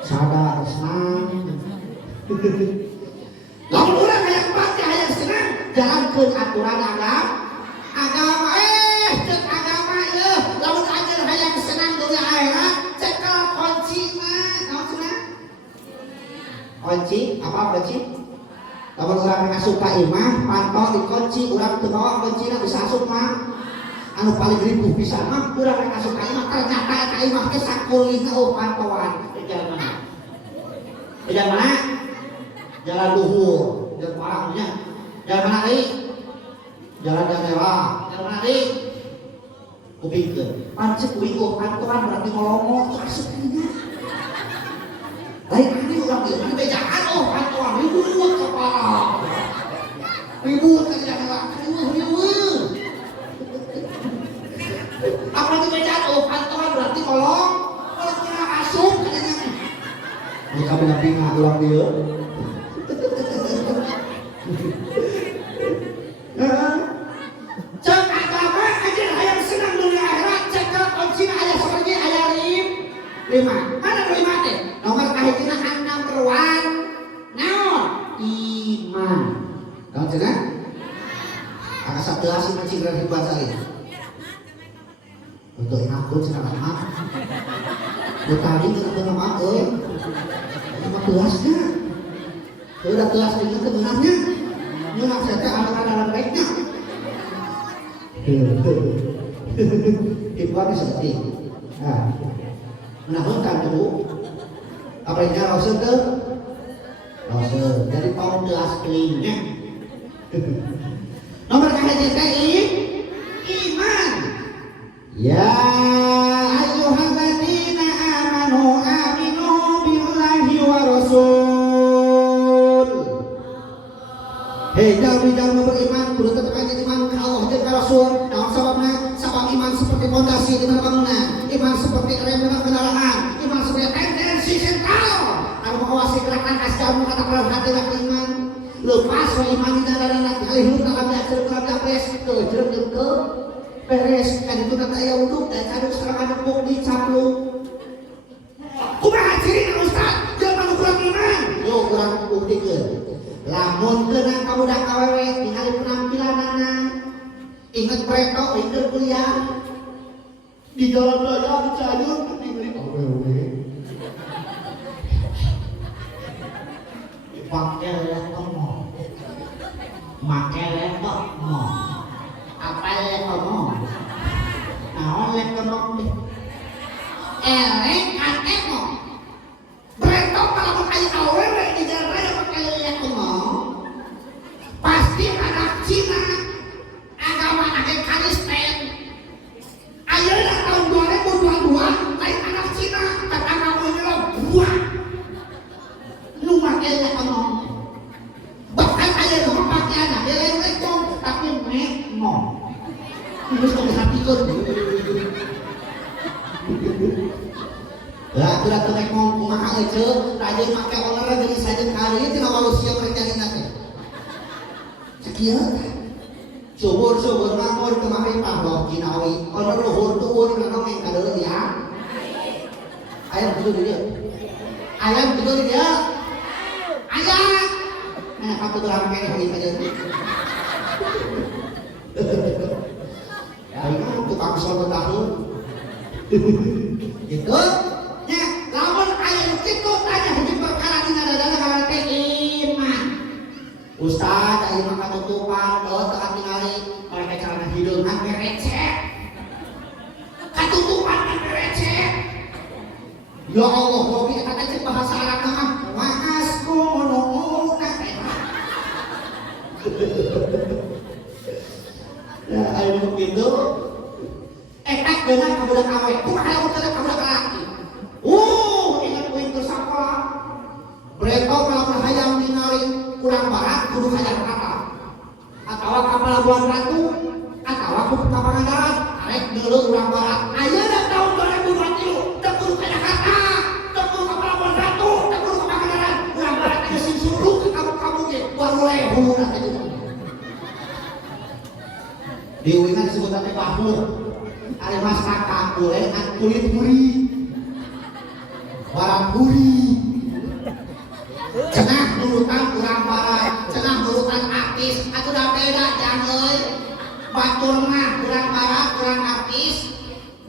sada senang lamun urang hayang bagja hayang senang jalankeun aturan agama cek agama ye lamun ajar hayang senang dunia akhirat cekel kunci mah naon cenah kunci apa kunci lamun urang asup ka imah pantau dikunci urang teu bawa kuncina bisa asup mah anu paling ribuh pisan mah urang asup ka imah ternyata eta imah teh sakulina pantauan jalan mana jalan mana jalan luhur jalan parangnya jalan mana deui jalan jendela jalan mana deui kupingkeun pancet kuing pantauan berarti ngolongok asup nya lain ini urang ieu mah bejaan pantauan ribut kepala ribut ka jendela riweuh apalagi bejaan pantauan berarti ngolong kalau kira asup katanya ini kami nampingan urang ieu cek agama aja hayang senang dunia akhirat cekel kuncina aya sabarnya aya lima mana lima teh nomor kahijina number 1 naon iman naon cenah angka 11 macing dari baca ieu untuk aku cenah mah teu tadi teu nama euy 15 nya udah kelas ini sebenarnya nyurang saya anak-anak baiknya ibu habis seperti menahunkan dulu apa yang rasa ke rasa dari tahun kelas kelingnya nomor KHJTI iman ya ayyuhalladzina amanu aminu billahi wa rasul. Hei jalmi-jalmi beriman kudu tetep aja iman ka Allah jeung ka Rasul. Naon sababna? Sabab iman seperti fondasi di bangunan, iman seperti rem kendaraan, iman seperti tendensi sentral anu mengawasi gerakan kasih kata perang hati iman. Lepas wa iman di dalam alih lu dalam diajar dalam beres teu jerem jeung teu beres kan itu kata aya uduk dan anu serangan empuk dicapluk. Kumaha ciri Ustaz? Jangan anu kurang iman. Yo kurang buktikeun. Lamun keunang ka budak awewe ningali penampilanana inget preto inget kuliah di jalan raya di Cianjur ningali awewe pake laptop make laptop apa laptop naon laptop elek kan emo preto kalau pakai awewe di jalan raya pakai laptop pasti anak Cina agama anak Kristen ayeuna tahun 2022 lain anak Cina agama ini buah nu make laptop bahkan ayeuna pakai anak lain laptop tapi memo terus kok sapikeun lah tuh mek ngomong kumaha euy raja make olahraga dari sajeun kali tina walusia mereka teh sekian subur makmur kemarin pahloh Cinawi ono luhur tuun nang eng kadeuleut ya ayam tidur di dia ayam nah aku terang kene kita jadi ya ini tukang soto tahu gitu nya lamun aya nu kitu tanya hiji perkara dina dadana teh iman Ustaz, ayo makan tutupan, tekan tinggali mereka celana hidung hampir receh katutupan hampir receh ya Allah, hobi kata cek bahasa Arab nama ma'asku mono'una ya, ayo begitu etak dengan kabudak awet bukan ada udah kabudak laki ingat poin tersapa bereto kalau hayang tinggalin urang barat kudu ka Jakarta atawa ka Pelabuhan Ratu atawa ku Pangandaran arek deuleu urang barat ayeuna tahun 2023 teu kudu ka Jakarta teu kudu ka Pelabuhan Ratu teu kudu ka Pangandaran urang barat geus sing suruh ka kamu ge baru lehuna teh diuingan disebut teh bahur ari mas kakak boleh kulit puri barang puri cenah nurutan urang barat cenah nurutan artis atuh da beda jang euy batur mah urang barat urang artis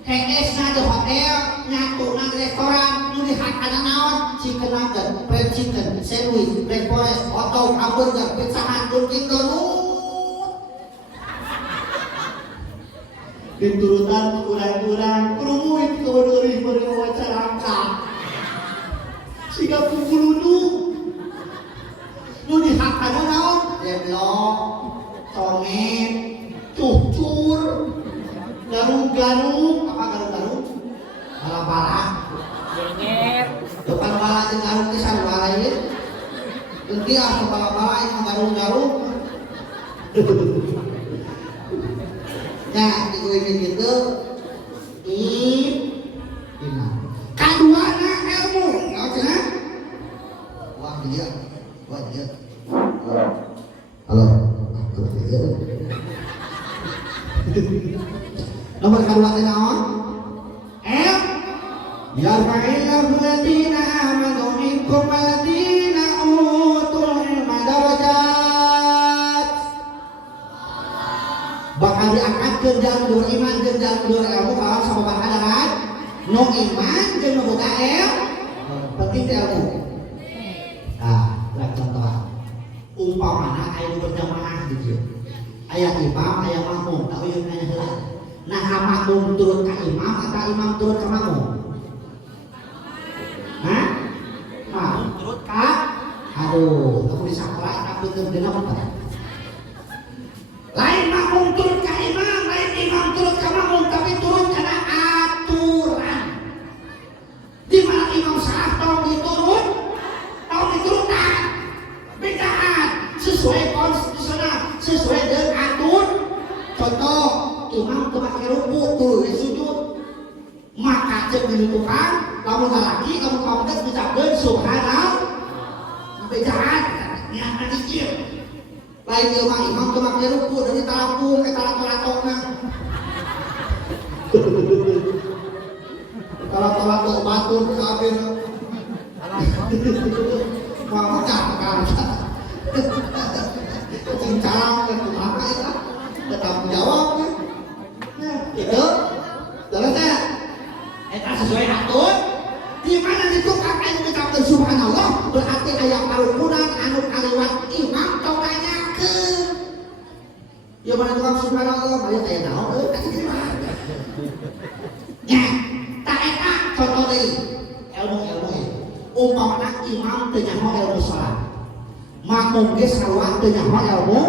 heesna di hotel nyatuna di restoran nu dihatana naon chicken nugget fried chicken sandwich black forest hotdog hamburger pizza hut Dunkin Donut diturutan kurang-kurang kerumuit kewadori beri wawancarakan siga pupuludu nu dihakana naon deblok tomet cucur garuk-garuk apa garuk-garuk bala-bala depan bala jeung garuk teh sarua ieu geuti asa bala-bala yang garuk-garuk ya dikuing gitu ina kaduana ilmu nggak cenah wah dia halo nomor kedua teh naon yarfa'illahu alladziina aamanu minkum walladziina utul ilma darajat bakal diangkatkeun jalur iman jeung jalur ilmu kawan sababaraha darat nu iman jeung nu boga penting teh ilmu. Nah, contoh umpamana aya berjamaah di dieu. Aya imam, aya makmum, tapi yang nanya heula. Nah, makmum turun ka imam atau imam turun ka makmum? Hah? Makmum turun ka aduh, kamu di sakola tapi dina apa? Lain makmum turun ka imam, lain imam turun ka makmum, tapi turun karena aturan. Di mana imam salah tolong diturunkan, bedaan sesuai konstitusional, sesuai dengan atur. Contoh, imam teu make ruku, tuluy sujud, maka cek dilutukan, lamun lalaki, lamun pamudas ngucapkeun subhanallah, bedaan, niatna dikir. Lain ieu mah imam teu make ruku, dari talapung ke talato-latona. Talato-lato batur kabeh. Mama kan cincarang ke kumaha eta tetap jawab gitu terus eta sesuai atur di mana ditukar anu ngucapkeun subhanallah berarti aya karukunan anu kaliwat imam tong nanyakeun ya mana tukang subhanallah aya aya naon nya tak eta contoh deui ilmu umpamana imam teu nyaho ilmu salat makmum ge sarua teu nyaho ilmu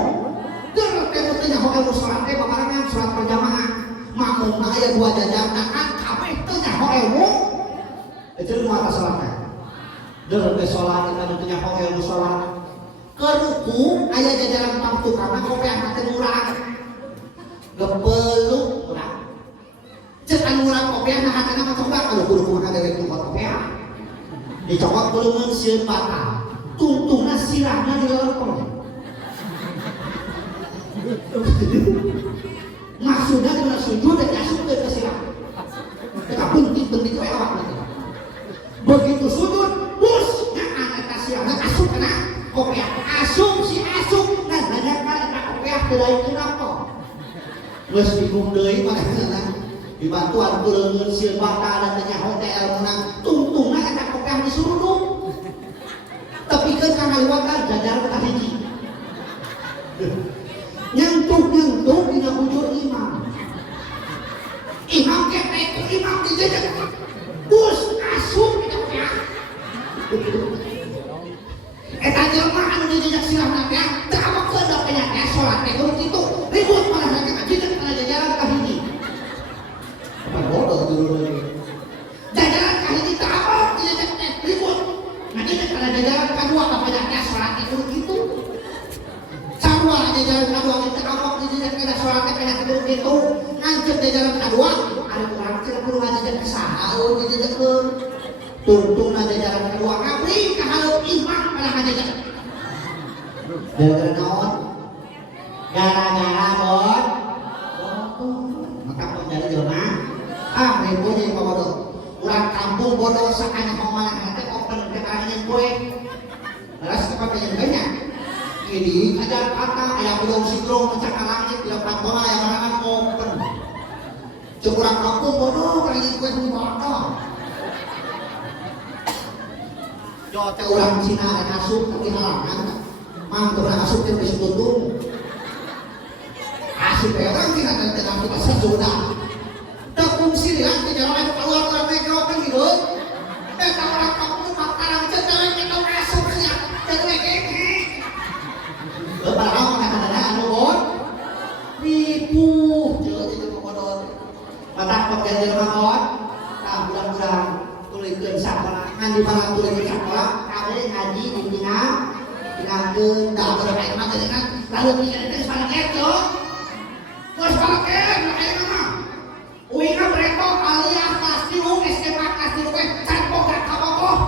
teu nyaho ilmu salat teh babarengan salat berjamaah makmum mah aya dua jajar kan kabeh teu nyaho ilmu itu mata salat teh deureuh teh salat eta teu nyaho ilmu salat ke ruku aya jajaran pangtukana kopiah teh murah gepeluk urang cek anu urang kopiah nah hatana mah coba kalau kudu kumaha dewek nu kopiah dicokot kulungan sieun batal tungtungna sirahna di lorong maksudnya dengan sujud dan asup ke sirah kita bentik-bentik we awak nanti begitu sujud bus anak sirahna asup kena kopiah asup dan banyak kali tak kopiah kedai kenapa geus bingung deui manehna dibantuan kulungan sieun batal dan tanya hotel menang tungtungna eta kopiah disuruduk tapi kan karena liwatan jajaran kahiji nyentuh dina bujur imam ketek imam dijejak bus asup kita kopiah eta jelema anu dijejak sirahna teh teu awakeun da penyakit salat teh kudu kitu ribut malah dijejak kana jajaran kahiji bodoh dulu jajaran kahiji teu awak dijejak teh ribut ngajejak kana jajaran kadua ka penyakit salat teh kudu kitu gitu ngancep di jalan kedua ada kurang cek kudu ngajajan ke saha jajakeun tuntung na jajaran kedua ngabri ka halup imam pada ngajajan gara-gara naon gara-gara bot maka menjadi jelema ribu jadi bodoh urang kampung bodoh sakanya ngomong teh open ke kangen gue ras apa penyengganya ini ajar kata ayah belum sidrong mencakar langit tidak patona yang marangan open curang kampung bodoh kangen gue bodoh jote urang Cina dan asup tapi halangan mang pernah asup yang bisa tutung asup orang tidak ada dengan kita sesudah tak fungsi dia jalan keluar orang negro kan gitu dan orang kampung makanan cedaran kita asupnya dan lagi padahal mana anu bot ribu jadi bodoh mata pakai jelema bot nah bulan-bulan tulikeun sakolangan di mana tulikeun sakola kade ngaji bimbingan pinangkeun da aturan aing mah teh kan lalu pikiran separaket yo geus separaket aing mah uinga breto alias kelas 3 SMA kelas 3 teh can boga ka bogoh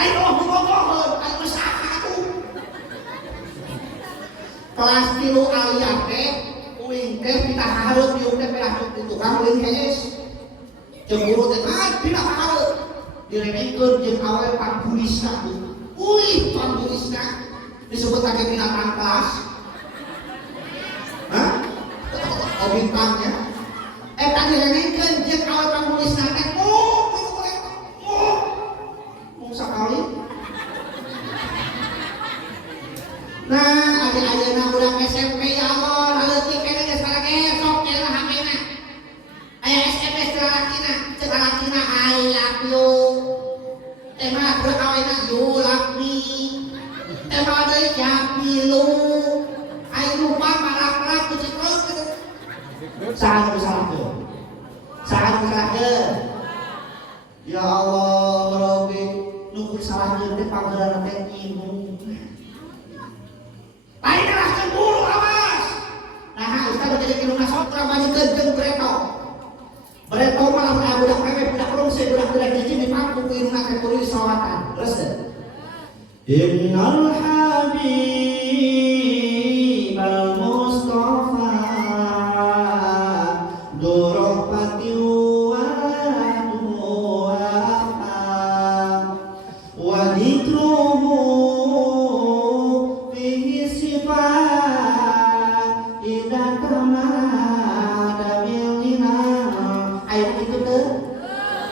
aing mah bogoh aing mah saha atuh kelas 3 alias teh uing teh kita hareup diuk teh pedah di tukang uing hees cemburu teh pindah ka hareup diremehkeun jeung awewe panggulisna uih panggulisna disebut lagi binatang kelas hah? Oh bintangnya tadi diremehkeun jeung awewe panggulisna teh mau sakali nah adik-adikna budak SMP ya Allah leutik kene geus parage sok kena HP-na aya SMS celalakina celalakina I love you tema budak awena you love me tema deui japilu ai lupa malak-malak kucing saha nu salahkeun ya Allah Rabbi nu salahkeun teh panggeulana teh nyinggung baiklah cemburu awas nah ustaz jadi kiluna sotra banyikeun jeung Bereto malah budak mewek, budak rungsih, budak hiji di pangku iruna keturi salawatan. Terus deh. Innal habib al-mustafa durofati wa wa dhikruhu fihi sifat idza tamada bilina ayat itu tuh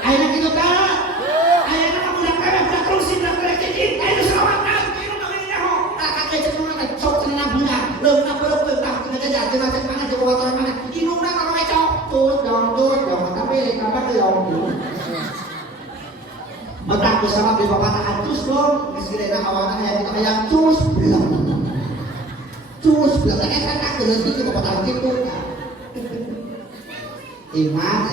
ayat apa budak kaya budak rusi budak budak kecil ayat selawatan kira nak ini dah tak kakek cekung nak cok cenah budak belum nak belum tak kena jajan kena cek mana cek motor mana inung nak kalau cok tuh dong tapi kapan tuh dong Matang bersama di bapak tahan cus dong meski awana ayat kita ayat cus bilang kan berhenti ke bapak tahan gitu iman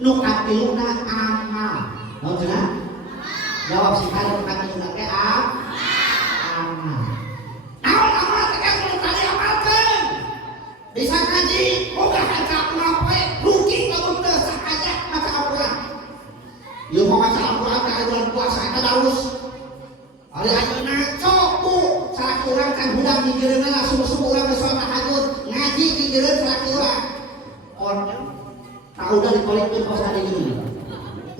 nu katiluna amal naon cenah jawab si kali nu katiluna teh amal naon amal teh kudu kali amalkeun bisa ngaji boga kaca ngapoe rugi lamun teu sakaja maca Al-Qur'an ieu mah maca Al-Qur'an ka bulan puasa tadarus ari ayeuna coku salaki urang kan budak digeureunan subuh-subuh urang geus salat tahajud ngaji digeureun salaki urang tahu dari kolektif kos tadi gini.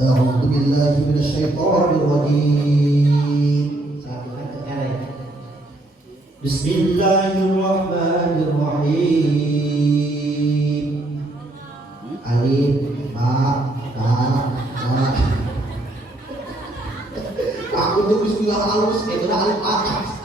A'udzu billahi minasyaitonir rajim. Satu kan terkere. Bismillahirrahmanirrahim. Alif ba ta ta. Aku tuh bismillah halus itu alif atas.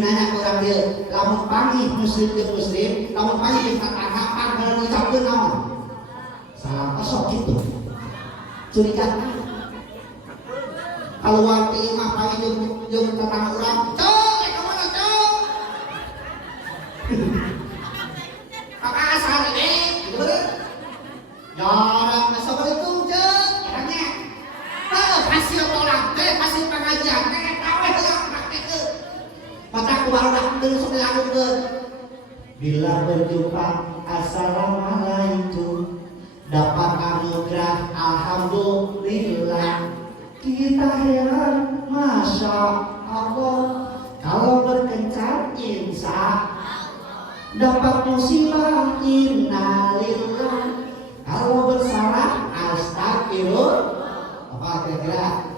Nanya orang dia, lamun panggil muslim ke muslim, lamun panggil tetangga panggilan ucapkeun naon? Salah sok gitu. Curiga. Kalau warti imah panggil jeung tetangga urang, "Cok, ka mana, Cok?" Apa asal ini? Gitu bener. Jarang assalamualaikum, Cok. Orangnya. Hasil tolak, hasil terus dilakukan. Bila berjumpa, assalamualaikum, dapat anugerah, alhamdulillah. Kita heran, masya Allah, kalau berkencan, insya dapat musibah, innalillah. Kalau bersalah, astagfirullah. Apa kira-kira?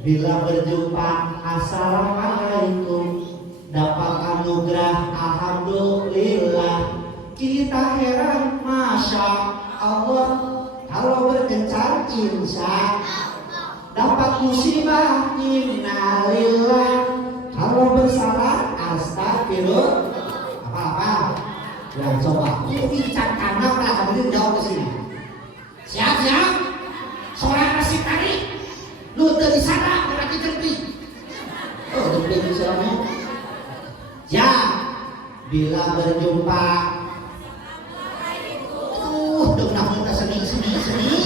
Bila berjumpa, assalamualaikum, dapat anugerah, alhamdulillah. Kita heran, masya Allah, kalau berkencan, insya dapat musibah, innalillah. Kalau bersalah, astagfirullah. Apa-apa? Ya coba. Ini cakap lah, kamu jauh ke sini. Siap-siap. Sholat masih tadi. Lu dari sana berarti tepi. Oh, tepi misalnya. Ya. Bila berjumpa. Dong seni.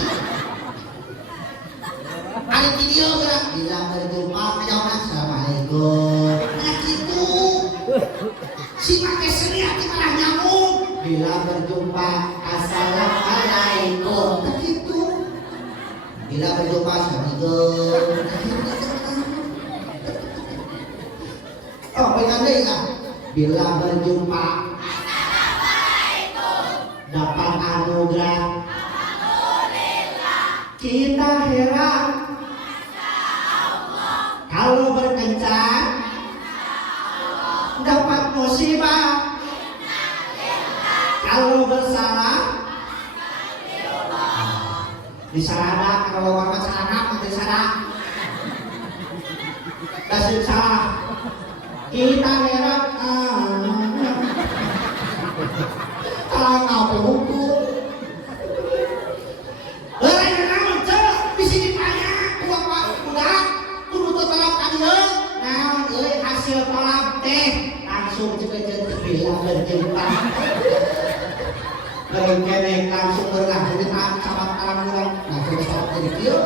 Ada video kan? Bila berjumpa, jawab assalamualaikum. Nah gitu. Si pakai seni hati malah nyamuk. Bila berjumpa, assalamualaikum. Nah gitu. Bila berjumpa, assalamualaikum. Oh, pegang deh ya. Bila berjumpa, assalamualaikum, dapat anugerah, alhamdulillah. Kita heran, kalau berkencan, dapat musibah, kalau bersalah, disalah kalau orang salah nanti salah, kasih salah, kita heran, kalau ngapa hukum, hasil tolak teh langsung cepet-cepet bilang berjumpa. Kalau kene langsung berlangsung sama alam orang, nah coba jadi dia.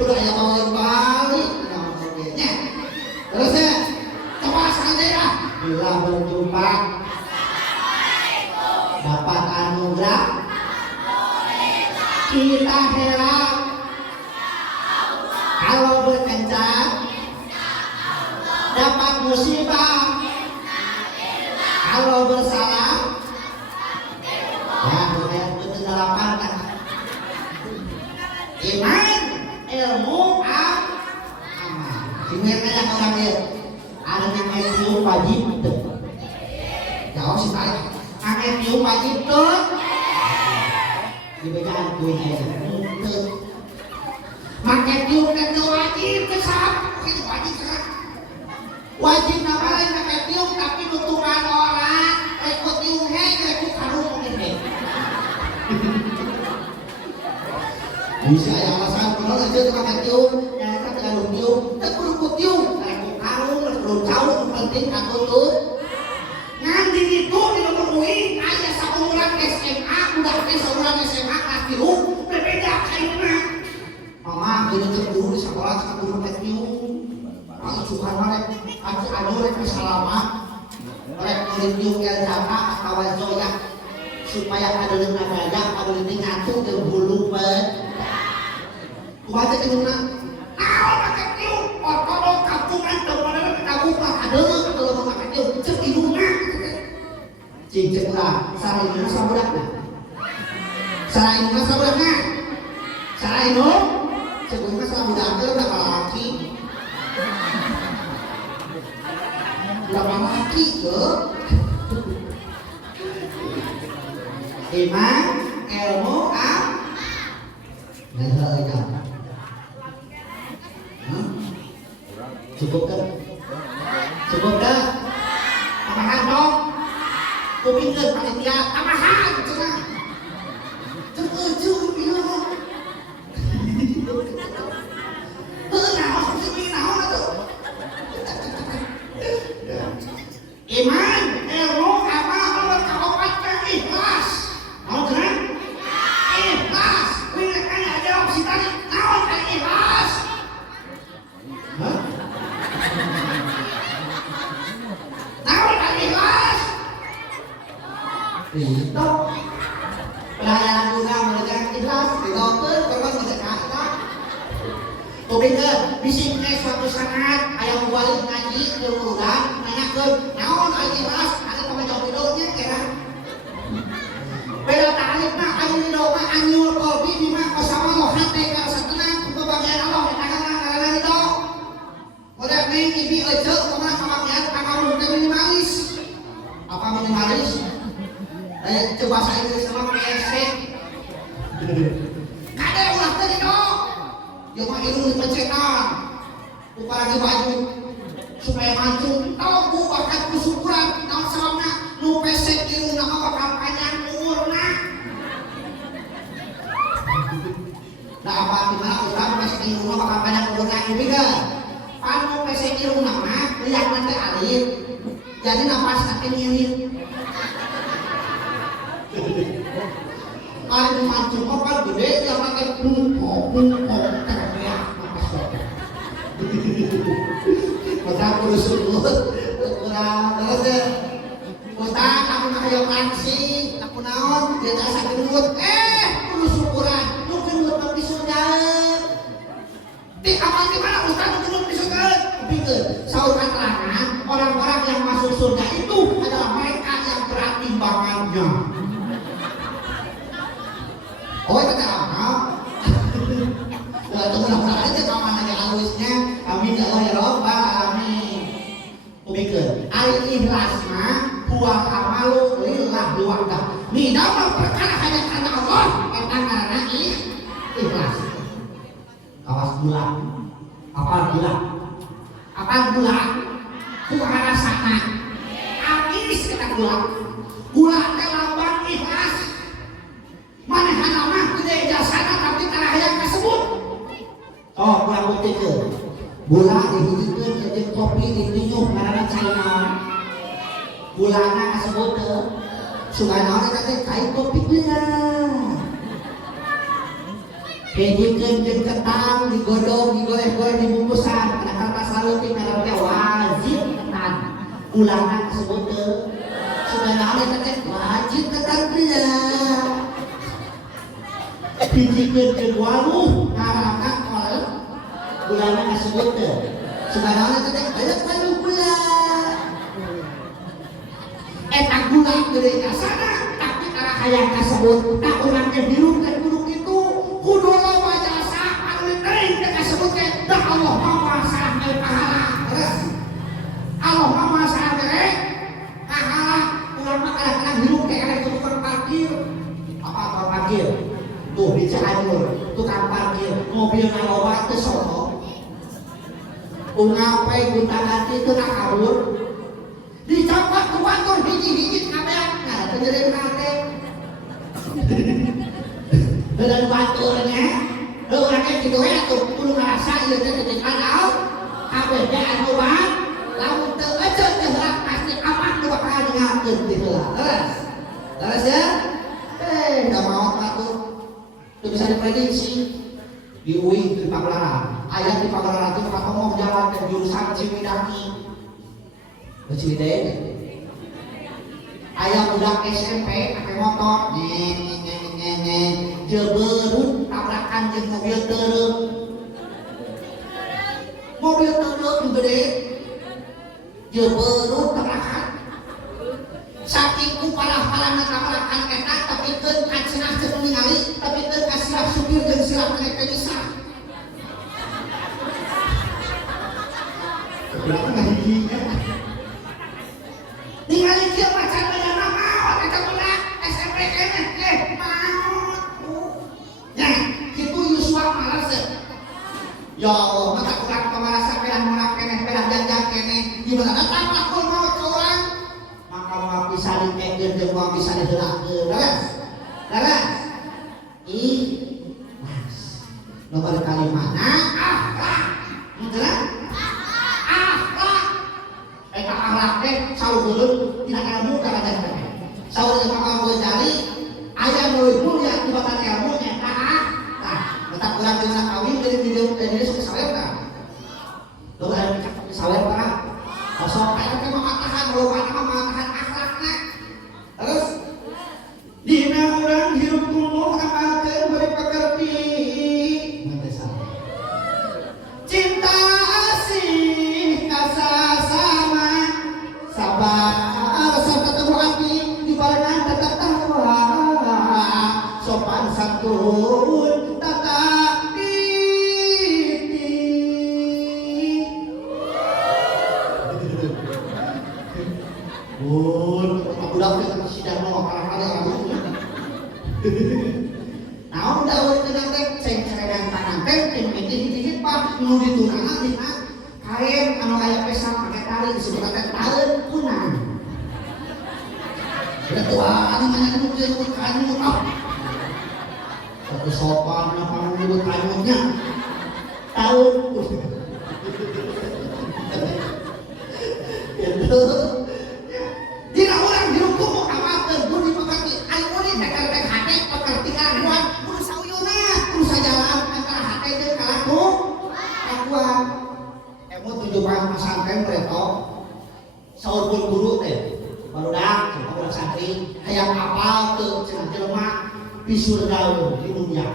Udah yang mau balik, namanya. Terus ya, coba saja ya. Bila berjumpa, dapat anugerah, kita heran. Kalau berkencan, dapat musibah. Kalau bersalah, ya budaya betul-betul kan. Iman, ilmu, amal. Sini kayak orang dia, ada yang ilmu wajib tuh. Jawab sih tadi, ada ilmu wajib tuh. Dibacaan kue aja. Makai tiung dan wajib kesap, itu wajib kesap. Wajib namanya makai tiung tapi nutupan orang, rekut tiung rekut karung ini. Bisa ya alasan kalau aja makai tiung, yang kita terlalu tiung, tak perlu tiung, rekut karung, perlu jauh, penting aku tuh. Nanti itu dipenuhi, ayah satu orang SMA, udah ada seorang SMA kelas tiung, berbeda kayaknya. Mama jadi cemburu di sekolah cemburu teknium. Aku suka mereka, aku rek selamat. Rek melindung yang jaka kawan zoya supaya ada lembaga, ada ini ngatur ke bulu pet. Baca kena. Awak pakai tiung, otodok kampungan teman-teman kampung ada atau pakai tiung cemburu. Cincin lah, sarai ini saburakna. Sarai ini saburakna. Sarai ini. Sebelumnya sama budak berapa laki? Berapa laki ke? Iman, ilmu, nggak tahu. Cukup kan? Cukup kan? Tambahan dong. Kuping ke panitia, tambahan cenah. Terkejut bilang. Iman, ilmu, amal, berkabupaten, ikhlas. Mau kan? Ikhlas. Wih, kan ada opsi tadi. Mau kan ikhlas? Hah? Itu pelayanan juga mereka ikhlas di dokter korban mereka ikhlas. Tubing ke bising ke suatu saat ayam balik ngaji kemudian nanyakeun naon aya ikhlas ada pemain videonya kira. Beda tarik mah aya di doa anyul kolbi di mah kosama lo hate ka satenang kebagian Allah di tangan karena itu. Model neng ibi ece kemana kebagian akamu minimalis. Apa minimalis? Coba bahasa Inggris sama PSC. Kade ulah teh dong. Ya mah ilmu pencetan. Bukan lagi baju supaya mancung. Tahu bu bakat kusyukuran. Tahu sama nu pesek ilmu nama bakal panjang umurna. Nah apa gimana ustaz pesek ilmu nama bakal panjang umurna ini kan? Panu pesek ilmu nama lihat nanti alir. Jadi napas nanti ngirit. Kalau dimancung kan gede yang pakai pungkok terbiak Ustaz kurus surut kurang terus deh Ustaz aku nak ayo kancing aku naon dia tak sakit mulut kurus syukuran lu kenut mau disudah di kamar di mana Ustaz lu kenut disudah pikir saur keterangan orang-orang yang masuk surga itu adalah mereka yang berat timbangannya. Oh itu apa? Teman-teman aja kawan aja halusnya. Amin ya Allah ya Rabbal alamin. Kupikeun, ari ikhlas mah buah amalu lillah wahdah. Ni dalam perkara hanya karena Allah, eta ngaranna ikhlas. Awas gula. Apa gula? Apa gula? Kumaha rasana? Amis kita gula. Gula teh lambang ikhlas. Manehana mah gede jasana tapi tara hayang kasebut. Oh, kurang buktikeun. Gula dihijikeun jeung kopi ditinyuh ngaranna China. Gulana kasebut teu. Sugana eta teh kai kopi gula. Hijikeun jeung ketan digodong, digoreng-goreng dibungkusan. Kana kertas leutik ngaranna teh wajib ketan. Gulana kasebut teu. Sugana eta teh wajib ketan gula. Hijikeun jeung waluh ngaranna kol gulana kasebut teu sebenarnya teh aya kanu gula eta gula gede kasana tapi tara hayang kasebut tak urang teh dirungkeun kudu kitu kudu loba jasa anu teuing teh kasebut teh da Allah mah sareng bae pahala terus Allah mah sareng bae pahala urang mah kadang-kadang hirup teh ada tukang parkir apa tukang parkir tuh di Cianjur tukang parkir mobil naloba teu soto ungapai gunta-ganti teu nakabur dicopot ku batur hiji-hiji kabeak nah teu jadi nate dan baturnya urang ge kitu we atuh kudu ngarasa ieu teh teu dikadal kabeh teh anu bae lamun teu ece teh heula pasti apa nu bakal dengarkeun ti heula terus ya da maot batur itu bisa diprediksi di UI di Pagelaran ayat di Pagelaran itu pak ngomong jalan ke jurusan Ciwidey Ciwidey ayat budak SMP pakai motor jeberut tabrakan jeung mobil teureum gede jeberut tabrakan saking kupalah-palana tabrakan eta tapi keun kacenah teu ningali tapi keun kasirah supir jeung sirah naik ka bisa. Berapa ngajinya? Ningali kieu macan bedana maot eta budak SMP keneh maot. Nya kitu Yuswa malas. Ya Allah, mata kurang pamarasa pedah morak keneh pedah janjang keneh gimana datang lakon maot ka urang. Maka mau bisa dikekeun jeung mau bisa diheulakeun. Daras. Ikhlas. Nomor kalimana akhlak. Betul? Akhlak. Eta akhlak teh salureun tidak ilmu ka kajangan. Saur Imam Ghazali aya nu mulia tibatan ilmu eta akhlak. Tetap urang teu kawin dari video dari sawer ka. Tuh aya sawer ka. Kosong aya teh mah tahan loba mah tahan akhlakna. Terus turun tata titik. Budak teh sidang mah kali anu. Naon daun teh teh ceng ceredan tangan teh teh mikir pak nu ditunana dina kain anu aya pesan pake tali disebut teh taeun kunang. Udah tua anu banyak nu disebut kayu ah. Satu sopan apa nu disebut kayunya. Taeun. Itu dina orang dihukum apa kudu dipakai anu ini teker hate pekerti karuan kudu sauyuna kudu sajalan antara hate jeung kalaku kakuan emu tujuan pesantren preto saur pun guru teh barudak saur santri hayang apal teu cenah jelema di surga di dunia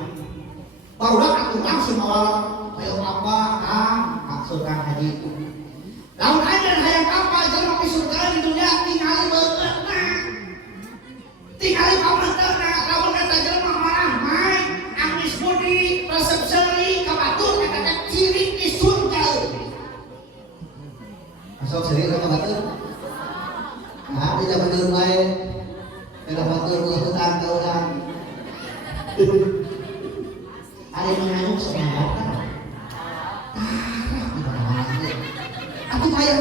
barudak aturan semua hayang apa kang surga haji lamun aja hayang apa jelema di surga di dunia tinggali beungeutna tinggali pamanterna lamun eta jelema marah main angis budi resep seuri ka batur eta teh ciri di surga asal seuri ka batur nah di zaman dulu wae ka batur buka hutang ka urang ari manganyuk semangat aku bayar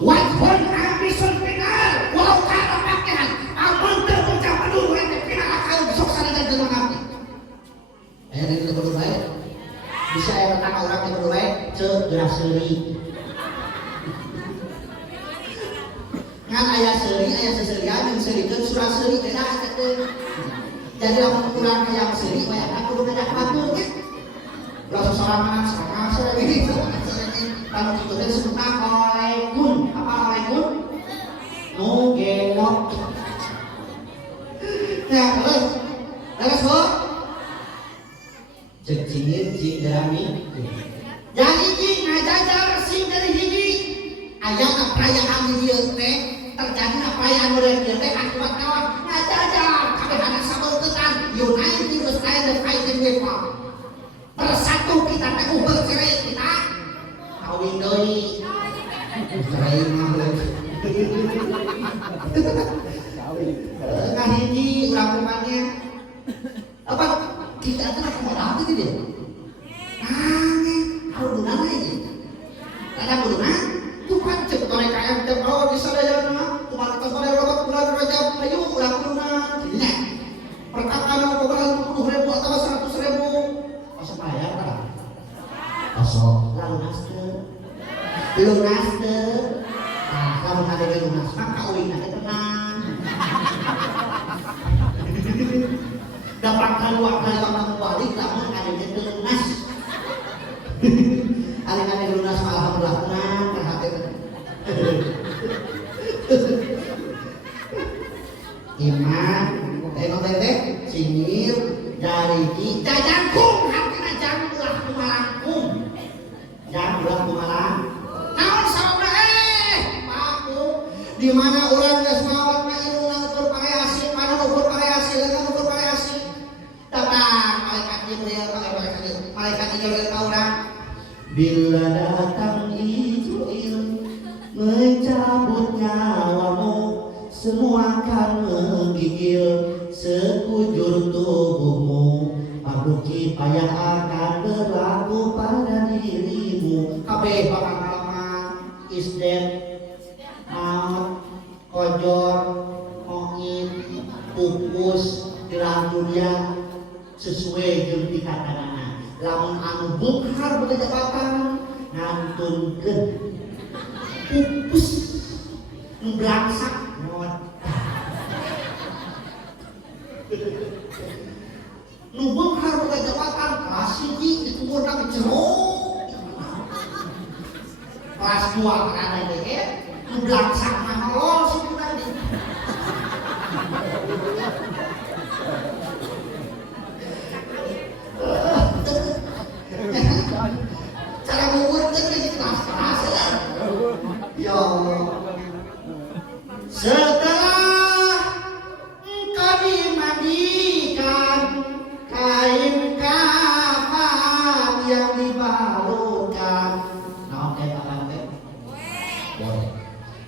wajhun abisul final walau kata pakaian amun terucap dulu yang final akal besok sana dan jelma nabi ayah dari itu berdua baik bisa ayah petang orang yang berdua baik gerak seri ngan ayah seri ayah seserian yang serikan surah seri beda jadi lamun kurang ayah seri banyak aku udah banyak baturnya langsung sorangan ini kalau itu dia sebutnya olehkun apa olehkun nugelok ya terus bu cek cingin cing derami jadi cing ngajajar sing dari hiji ayat perayaan dia teh terjadi perayaan modern dia teh akibat kawan ngajajar kabeh anak sabeuteutan United Australia fighting Nepal bersatu kita teguh bercerai kita kawin deui cerai mah ngahiji urang rumahnya apa kita teh modal teh dia kuduna ini kada kuduna tuh kan cek tore kaya teh bawa di sadaya mah kumaha tos pada robot bulan rajab ayo urang kuduna nya perkataan apa 50.000 atau 100.000 supaya apa? Kosong lunas teu nah kalau ada yang lunas mah kawin ada tenang dapat keluar waktu balik lamun ada yang lunas ada lunas malah alhamdulillah tenang perhatian iman tengok teh singir dari kita jangkung hakna jangkulah kumalangkung jangkulah kumalang naon sababna paku di mana urang geus mawat mah irungna ukur pareasi mana ukur pareasi leungeun ukur pareasi datang malaikat Jibril malaikat Jibril ka urang bila datang Jibril mencabut nyawamu semua akan menggigil sekujur tubuhmu paduki payah akan berlaku pada dirimu kabeh pangalaman isdet maut kojor mongin pupus dalam dunia sesuai jeung dikatakanna lamun anu bukhar boga jabatan ngantunkeun pupus nu blangsak nubung harga jabatan kelas ini dikubur kami jeruk kelas 2 kan ada ya nublak sama lo sih tadi cara ngubur kan di kelas-kelas ya Allah setelah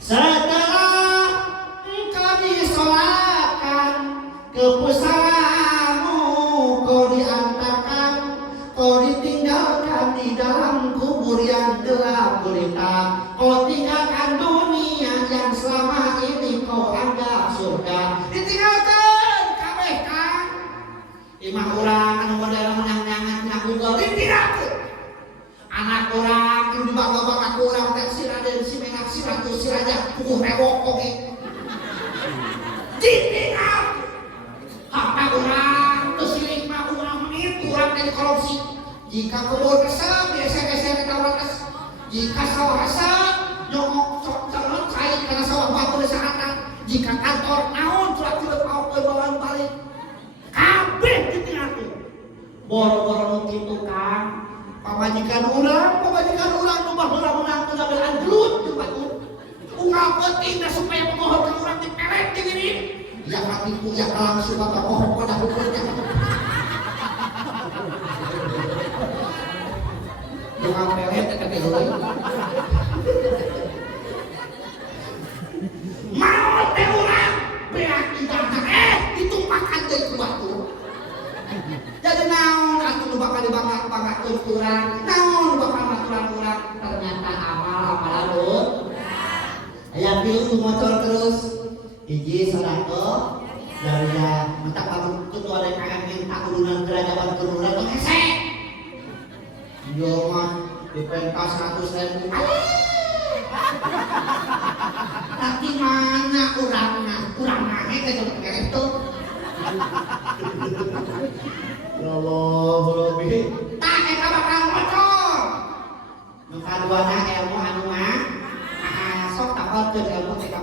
Setelah engkau disolatkan ke pusaramu, kau diantarkan, kau ditinggalkan di dalam kubur yang gelap gulita. Kau tinggalkan dunia yang selama ini kau anggap surga. Ditinggalkan kabeh kan. Imah urang anu model menang-menangan tina Google ditinggalkan. Anak orang yang dibangga-bangga ku urang teh si Raden, si Menak, si Ratu, si Raja, puguh rewok oge. Ditinggalkan. Harta urang teu silih mah urang menit urang teh dikorupsi. Jika kebun resep biasa-biasa di tawar res. Jika sawah resep nyongok calon cair karena sawah batu desa atas. Jika kantor naon surat-surat mau ke bawaan balik. Kabeh ditinggalkan. Boro-boro nu kitu Kang. Pamajikan urang nu baheula menang teu ngabelaan gelut teu batur. Unggal penting supaya pemohon ka urang dipelet di diri. Ya hatiku ya langsung bapak pohon pada hukumnya. Jangan pelet teh teh euy. Mau teh urang beak ibadah ditumpahkan deui ku batur. Jadi naon atuh nu bakal dibangga-banggakeun urang? Naon nu bakal maturan urang? Ternyata amal lut. Aya pieu motor terus. Hiji sadaqah jariah mentak pamung ketua DPR minta udunan kerajaan keruran tong hese. Yo mah dipentas 100.000. Tapi mana urangna? Urang mah teh teu begitu. Ya Allah, Rabbi. Tak eta bakal bocor. Nu kaduana ilmu anu mah sok tapakeun ilmu teh ka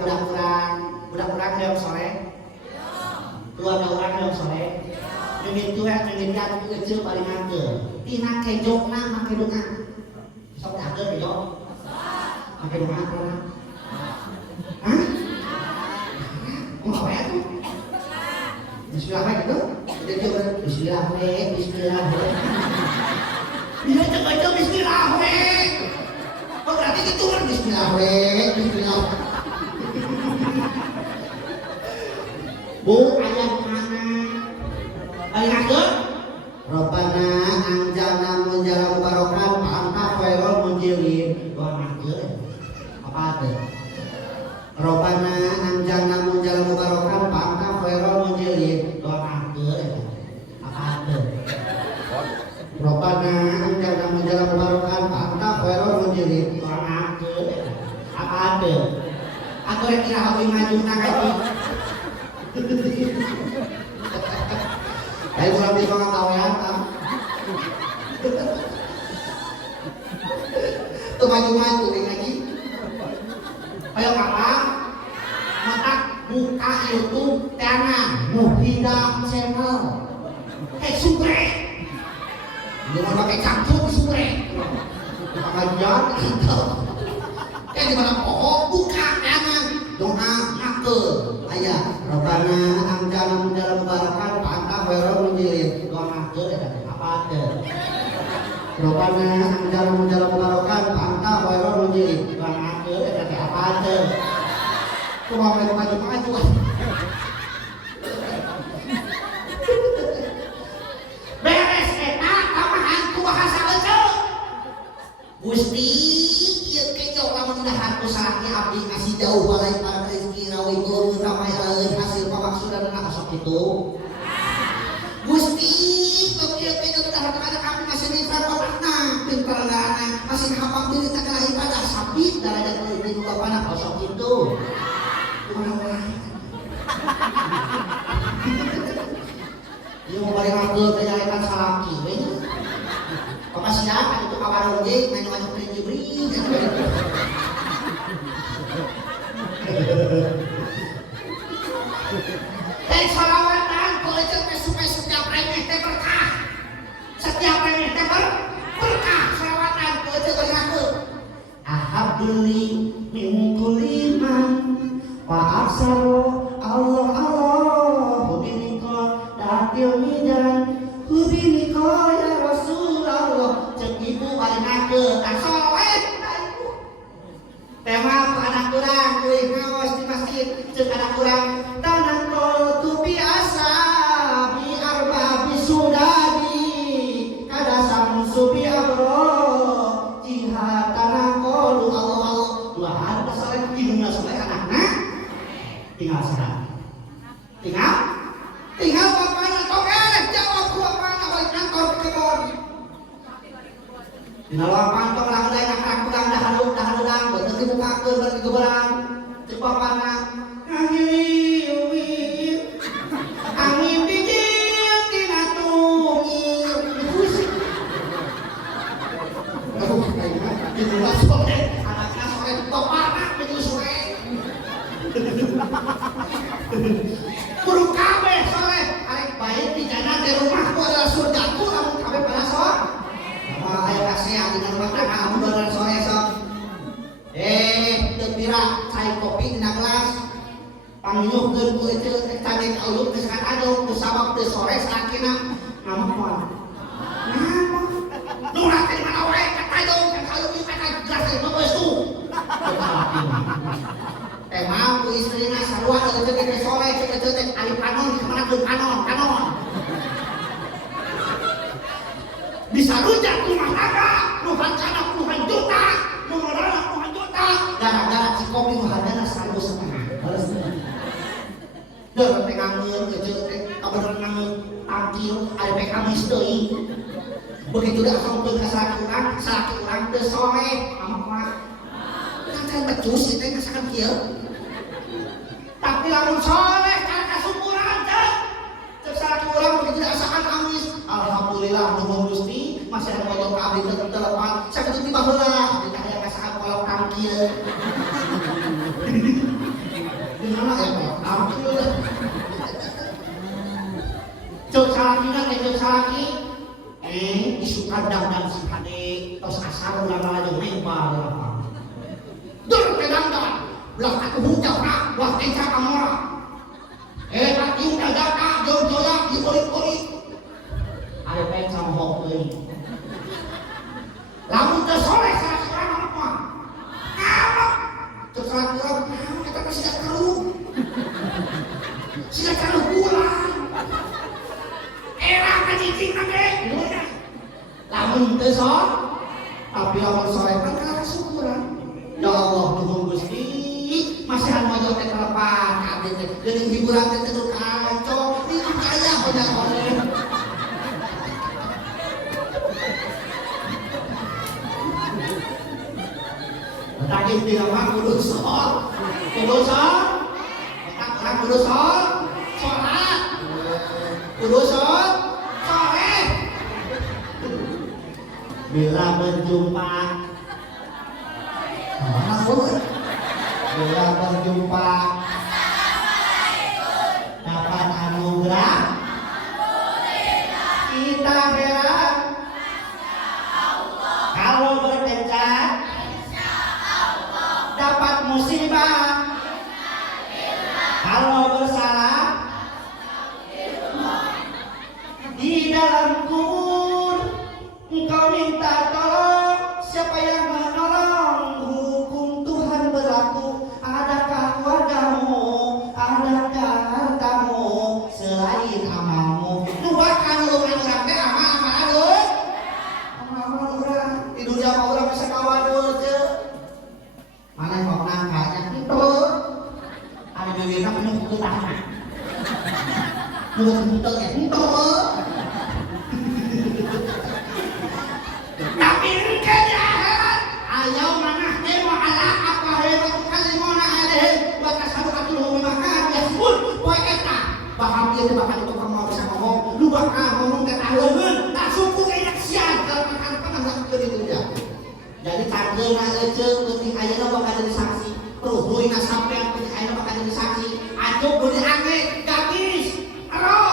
budak-budak yang soleh, keluarga orang yang soleh, mimpi tua, mimpi anu kecil paling angker. Tina kejokna make doa, sok angker kejok, make doa orang. Hah? Mau apa ya tuh? Bismillah gitu? Bismillah Bismillah. Iya coba Bismillah Oh berarti gitu kan Bismillah Bismillah. Bu ayat mana? Ayat ke? Rabbana anjalna munjalan barokan anta khairul munjilin. Doa maksud apa tuh? Rabbana anjalna munjalan barokan anta khairul munjilin. Doa maksud apa tuh? Rabbana anjalna munjalan barokan anta khairul munjilin. Doa maksud apa tuh? Aku yang kira hawi maju nakati. Ayo kurang di bawah kawean Kang. Tuh maju-maju lagi. Ayo Kakak. Mata buka YouTube channel Muhidah Channel. Supre. Jangan pakai campur supre. Pengajian itu. Kayak di mana pohon buka channel. Doa ngakeun. Aya Rabbana anjalna munjalan barakan anta khairul munjilin. Doa ngakeun eta apa teh? Rabbana anjalna munjalan barakan anta khairul munjilin. Doa ngakeun eta apa teh? Kumaha maju-maju. Beres eta tamahan ku bahasa euceul. Gusti ieu kejo lamun dahar usaha abdi ngasih jauh balai para rezeki rawi guru ramai lain hasil pamaksudan anak sok itu. Gusti tong ieu kejo dahar ada kami masih nifar bapakna pintar dana masih hafal diri tak kena ibadah sapi darajat leuwih nu bapana sok itu. Ieu mau bari ngakeun teh nyarekan salaki we nya. Pakasian itu kawarung ge manu-manu beri-beri. Dan salawatan kalau itu supaya setiap remeh teh berkah. Setiap remeh teh berkah. Salawatan kalau itu beriku. Ahabli min kulli man wa aksaru Allah hubinika datil midan hubinika ya Rasulullah. Cek ibu balik ngakeun ka soleh. Tema anak urang Cek anak kurang tanah kol tupi asa bi arba bi sudadi kada samsu bi abro jihad tanah kol Allah dua hari pasaran hidungnya sampai anaknya tinggal sekarang tinggal bapaknya togel jawab bapaknya balik kantor ke kebon tinggal bapaknya tong lang lain anak pulang dah haludang betul dibuka ke balik ke barang cek bapaknya angin bijil tina tungil itulah sore anaknya sore topanak begitu sore kudu kabe sore arek baik di jana di rumahku adalah surgaku namun kabe pada sore sama ayo kasih adi di rumah kamu dengan sore sok tepira cai kopi tina gelas pangyuhkeun ku itu tadi auluk geus kadadong ku sabab teu sore sakina ngampon nu rate di mana wae kadadong kan kalau kita gelas itu geus tuh mau ku istrina sarua teu teu sore teu teu ali panon di mana keun panon bisa rujak rumah tangga puluhan anak puluhan juta nomorana puluhan juta gara-gara si kopi hargana 1,5 Dah pengangun kecil kabar ngangun tampil ada pekamis deui begitu dah sampeun ka salaki urang teu sore ampun kan becus teh kasakan kieu tapi lamun sore kan kasukuran teh cek salaki urang begitu dah asakan amis alhamdulillah nuhun Gusti masih ada motor ka abdi teu telepon sakitu tiba heula ditah aya kasakan kolot tangkieu gimana ya Pak? Ampun Cok salaki isu kadang dan si kade tos asal ulang aja membar dur kedangdan belah aku hujau nak wah keca kamora tak iu dagaka jojoyak dikorik-korik ada baik sama hok deui lamun teu sore salaki apa ngawak cok salaki urang kita teh siga kalu bulan era kacicing nage lamun teu sore tapi lamun sore kan kana syukuran ya Allah nuhun Gusti masih anu aja teh kalepan abdi teh geuning hiburan teh teu kacau ini kaya hoja-hoja tadi bilang kudu sore otak orang kudu sore sholat kudu sore bila berjumpa dapat anugerah kita heran kalau berkencan dapat musibah kalau bersalah di dalam kubur engkau minta tolong siapa yang menolong hukum Tuhan berlaku adakah keluargamu adakah hartamu selain amalmu lupakan lu orang teh amal orang di dunia mah urang bisa kawadul teu mana kok nangkanya itu ada bibirna penuh ketahanan nu henteu henteu tapi engke di akhirat ayaw manah demo ala apa hebat kalimona aleh wa kasabatu maka yasbun poe eta baham ieu bakal itu kamu bisa ngomong lu bakal ngomong ke ahleun tak suku kayak sian kalau makan enggak kieu dia jadi cargeuna eceuk penting ayeuna bakal jadi saksi ruhuyna sampean penting ayeuna bakal jadi saksi atuh beureut ange gabis aro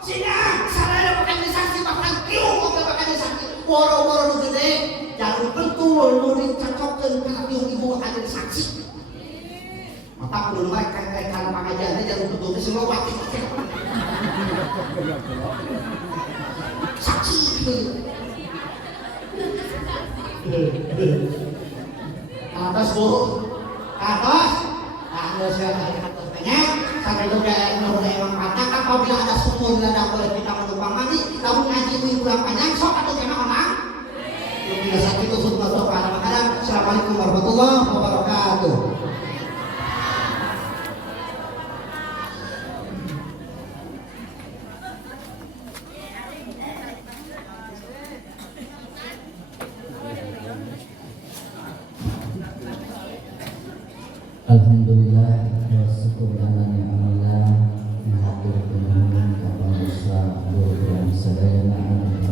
sina salada bakal jadi saksi bakal kieu bakal jadi saksi boro-boro nu gede jalur betul nu dicocokkeun ka ibu bakal jadi saksi mata kudu bae kan pangajian jalur betul teh semua wati saksi atas bu atas nah geus atas banyak sampai juga menurut emang patah apabila ada sumur ladang boleh kita menumpang mandi namun ngaji itu kurang panjang sok atau kena orang bila sakit itu sudah masuk pada makanan. Assalamualaikum warahmatullahi wabarakatuh. Alhamdulillah wa syukur ala ni'amillah Mahathir penuhun kapal besar Dua sadayana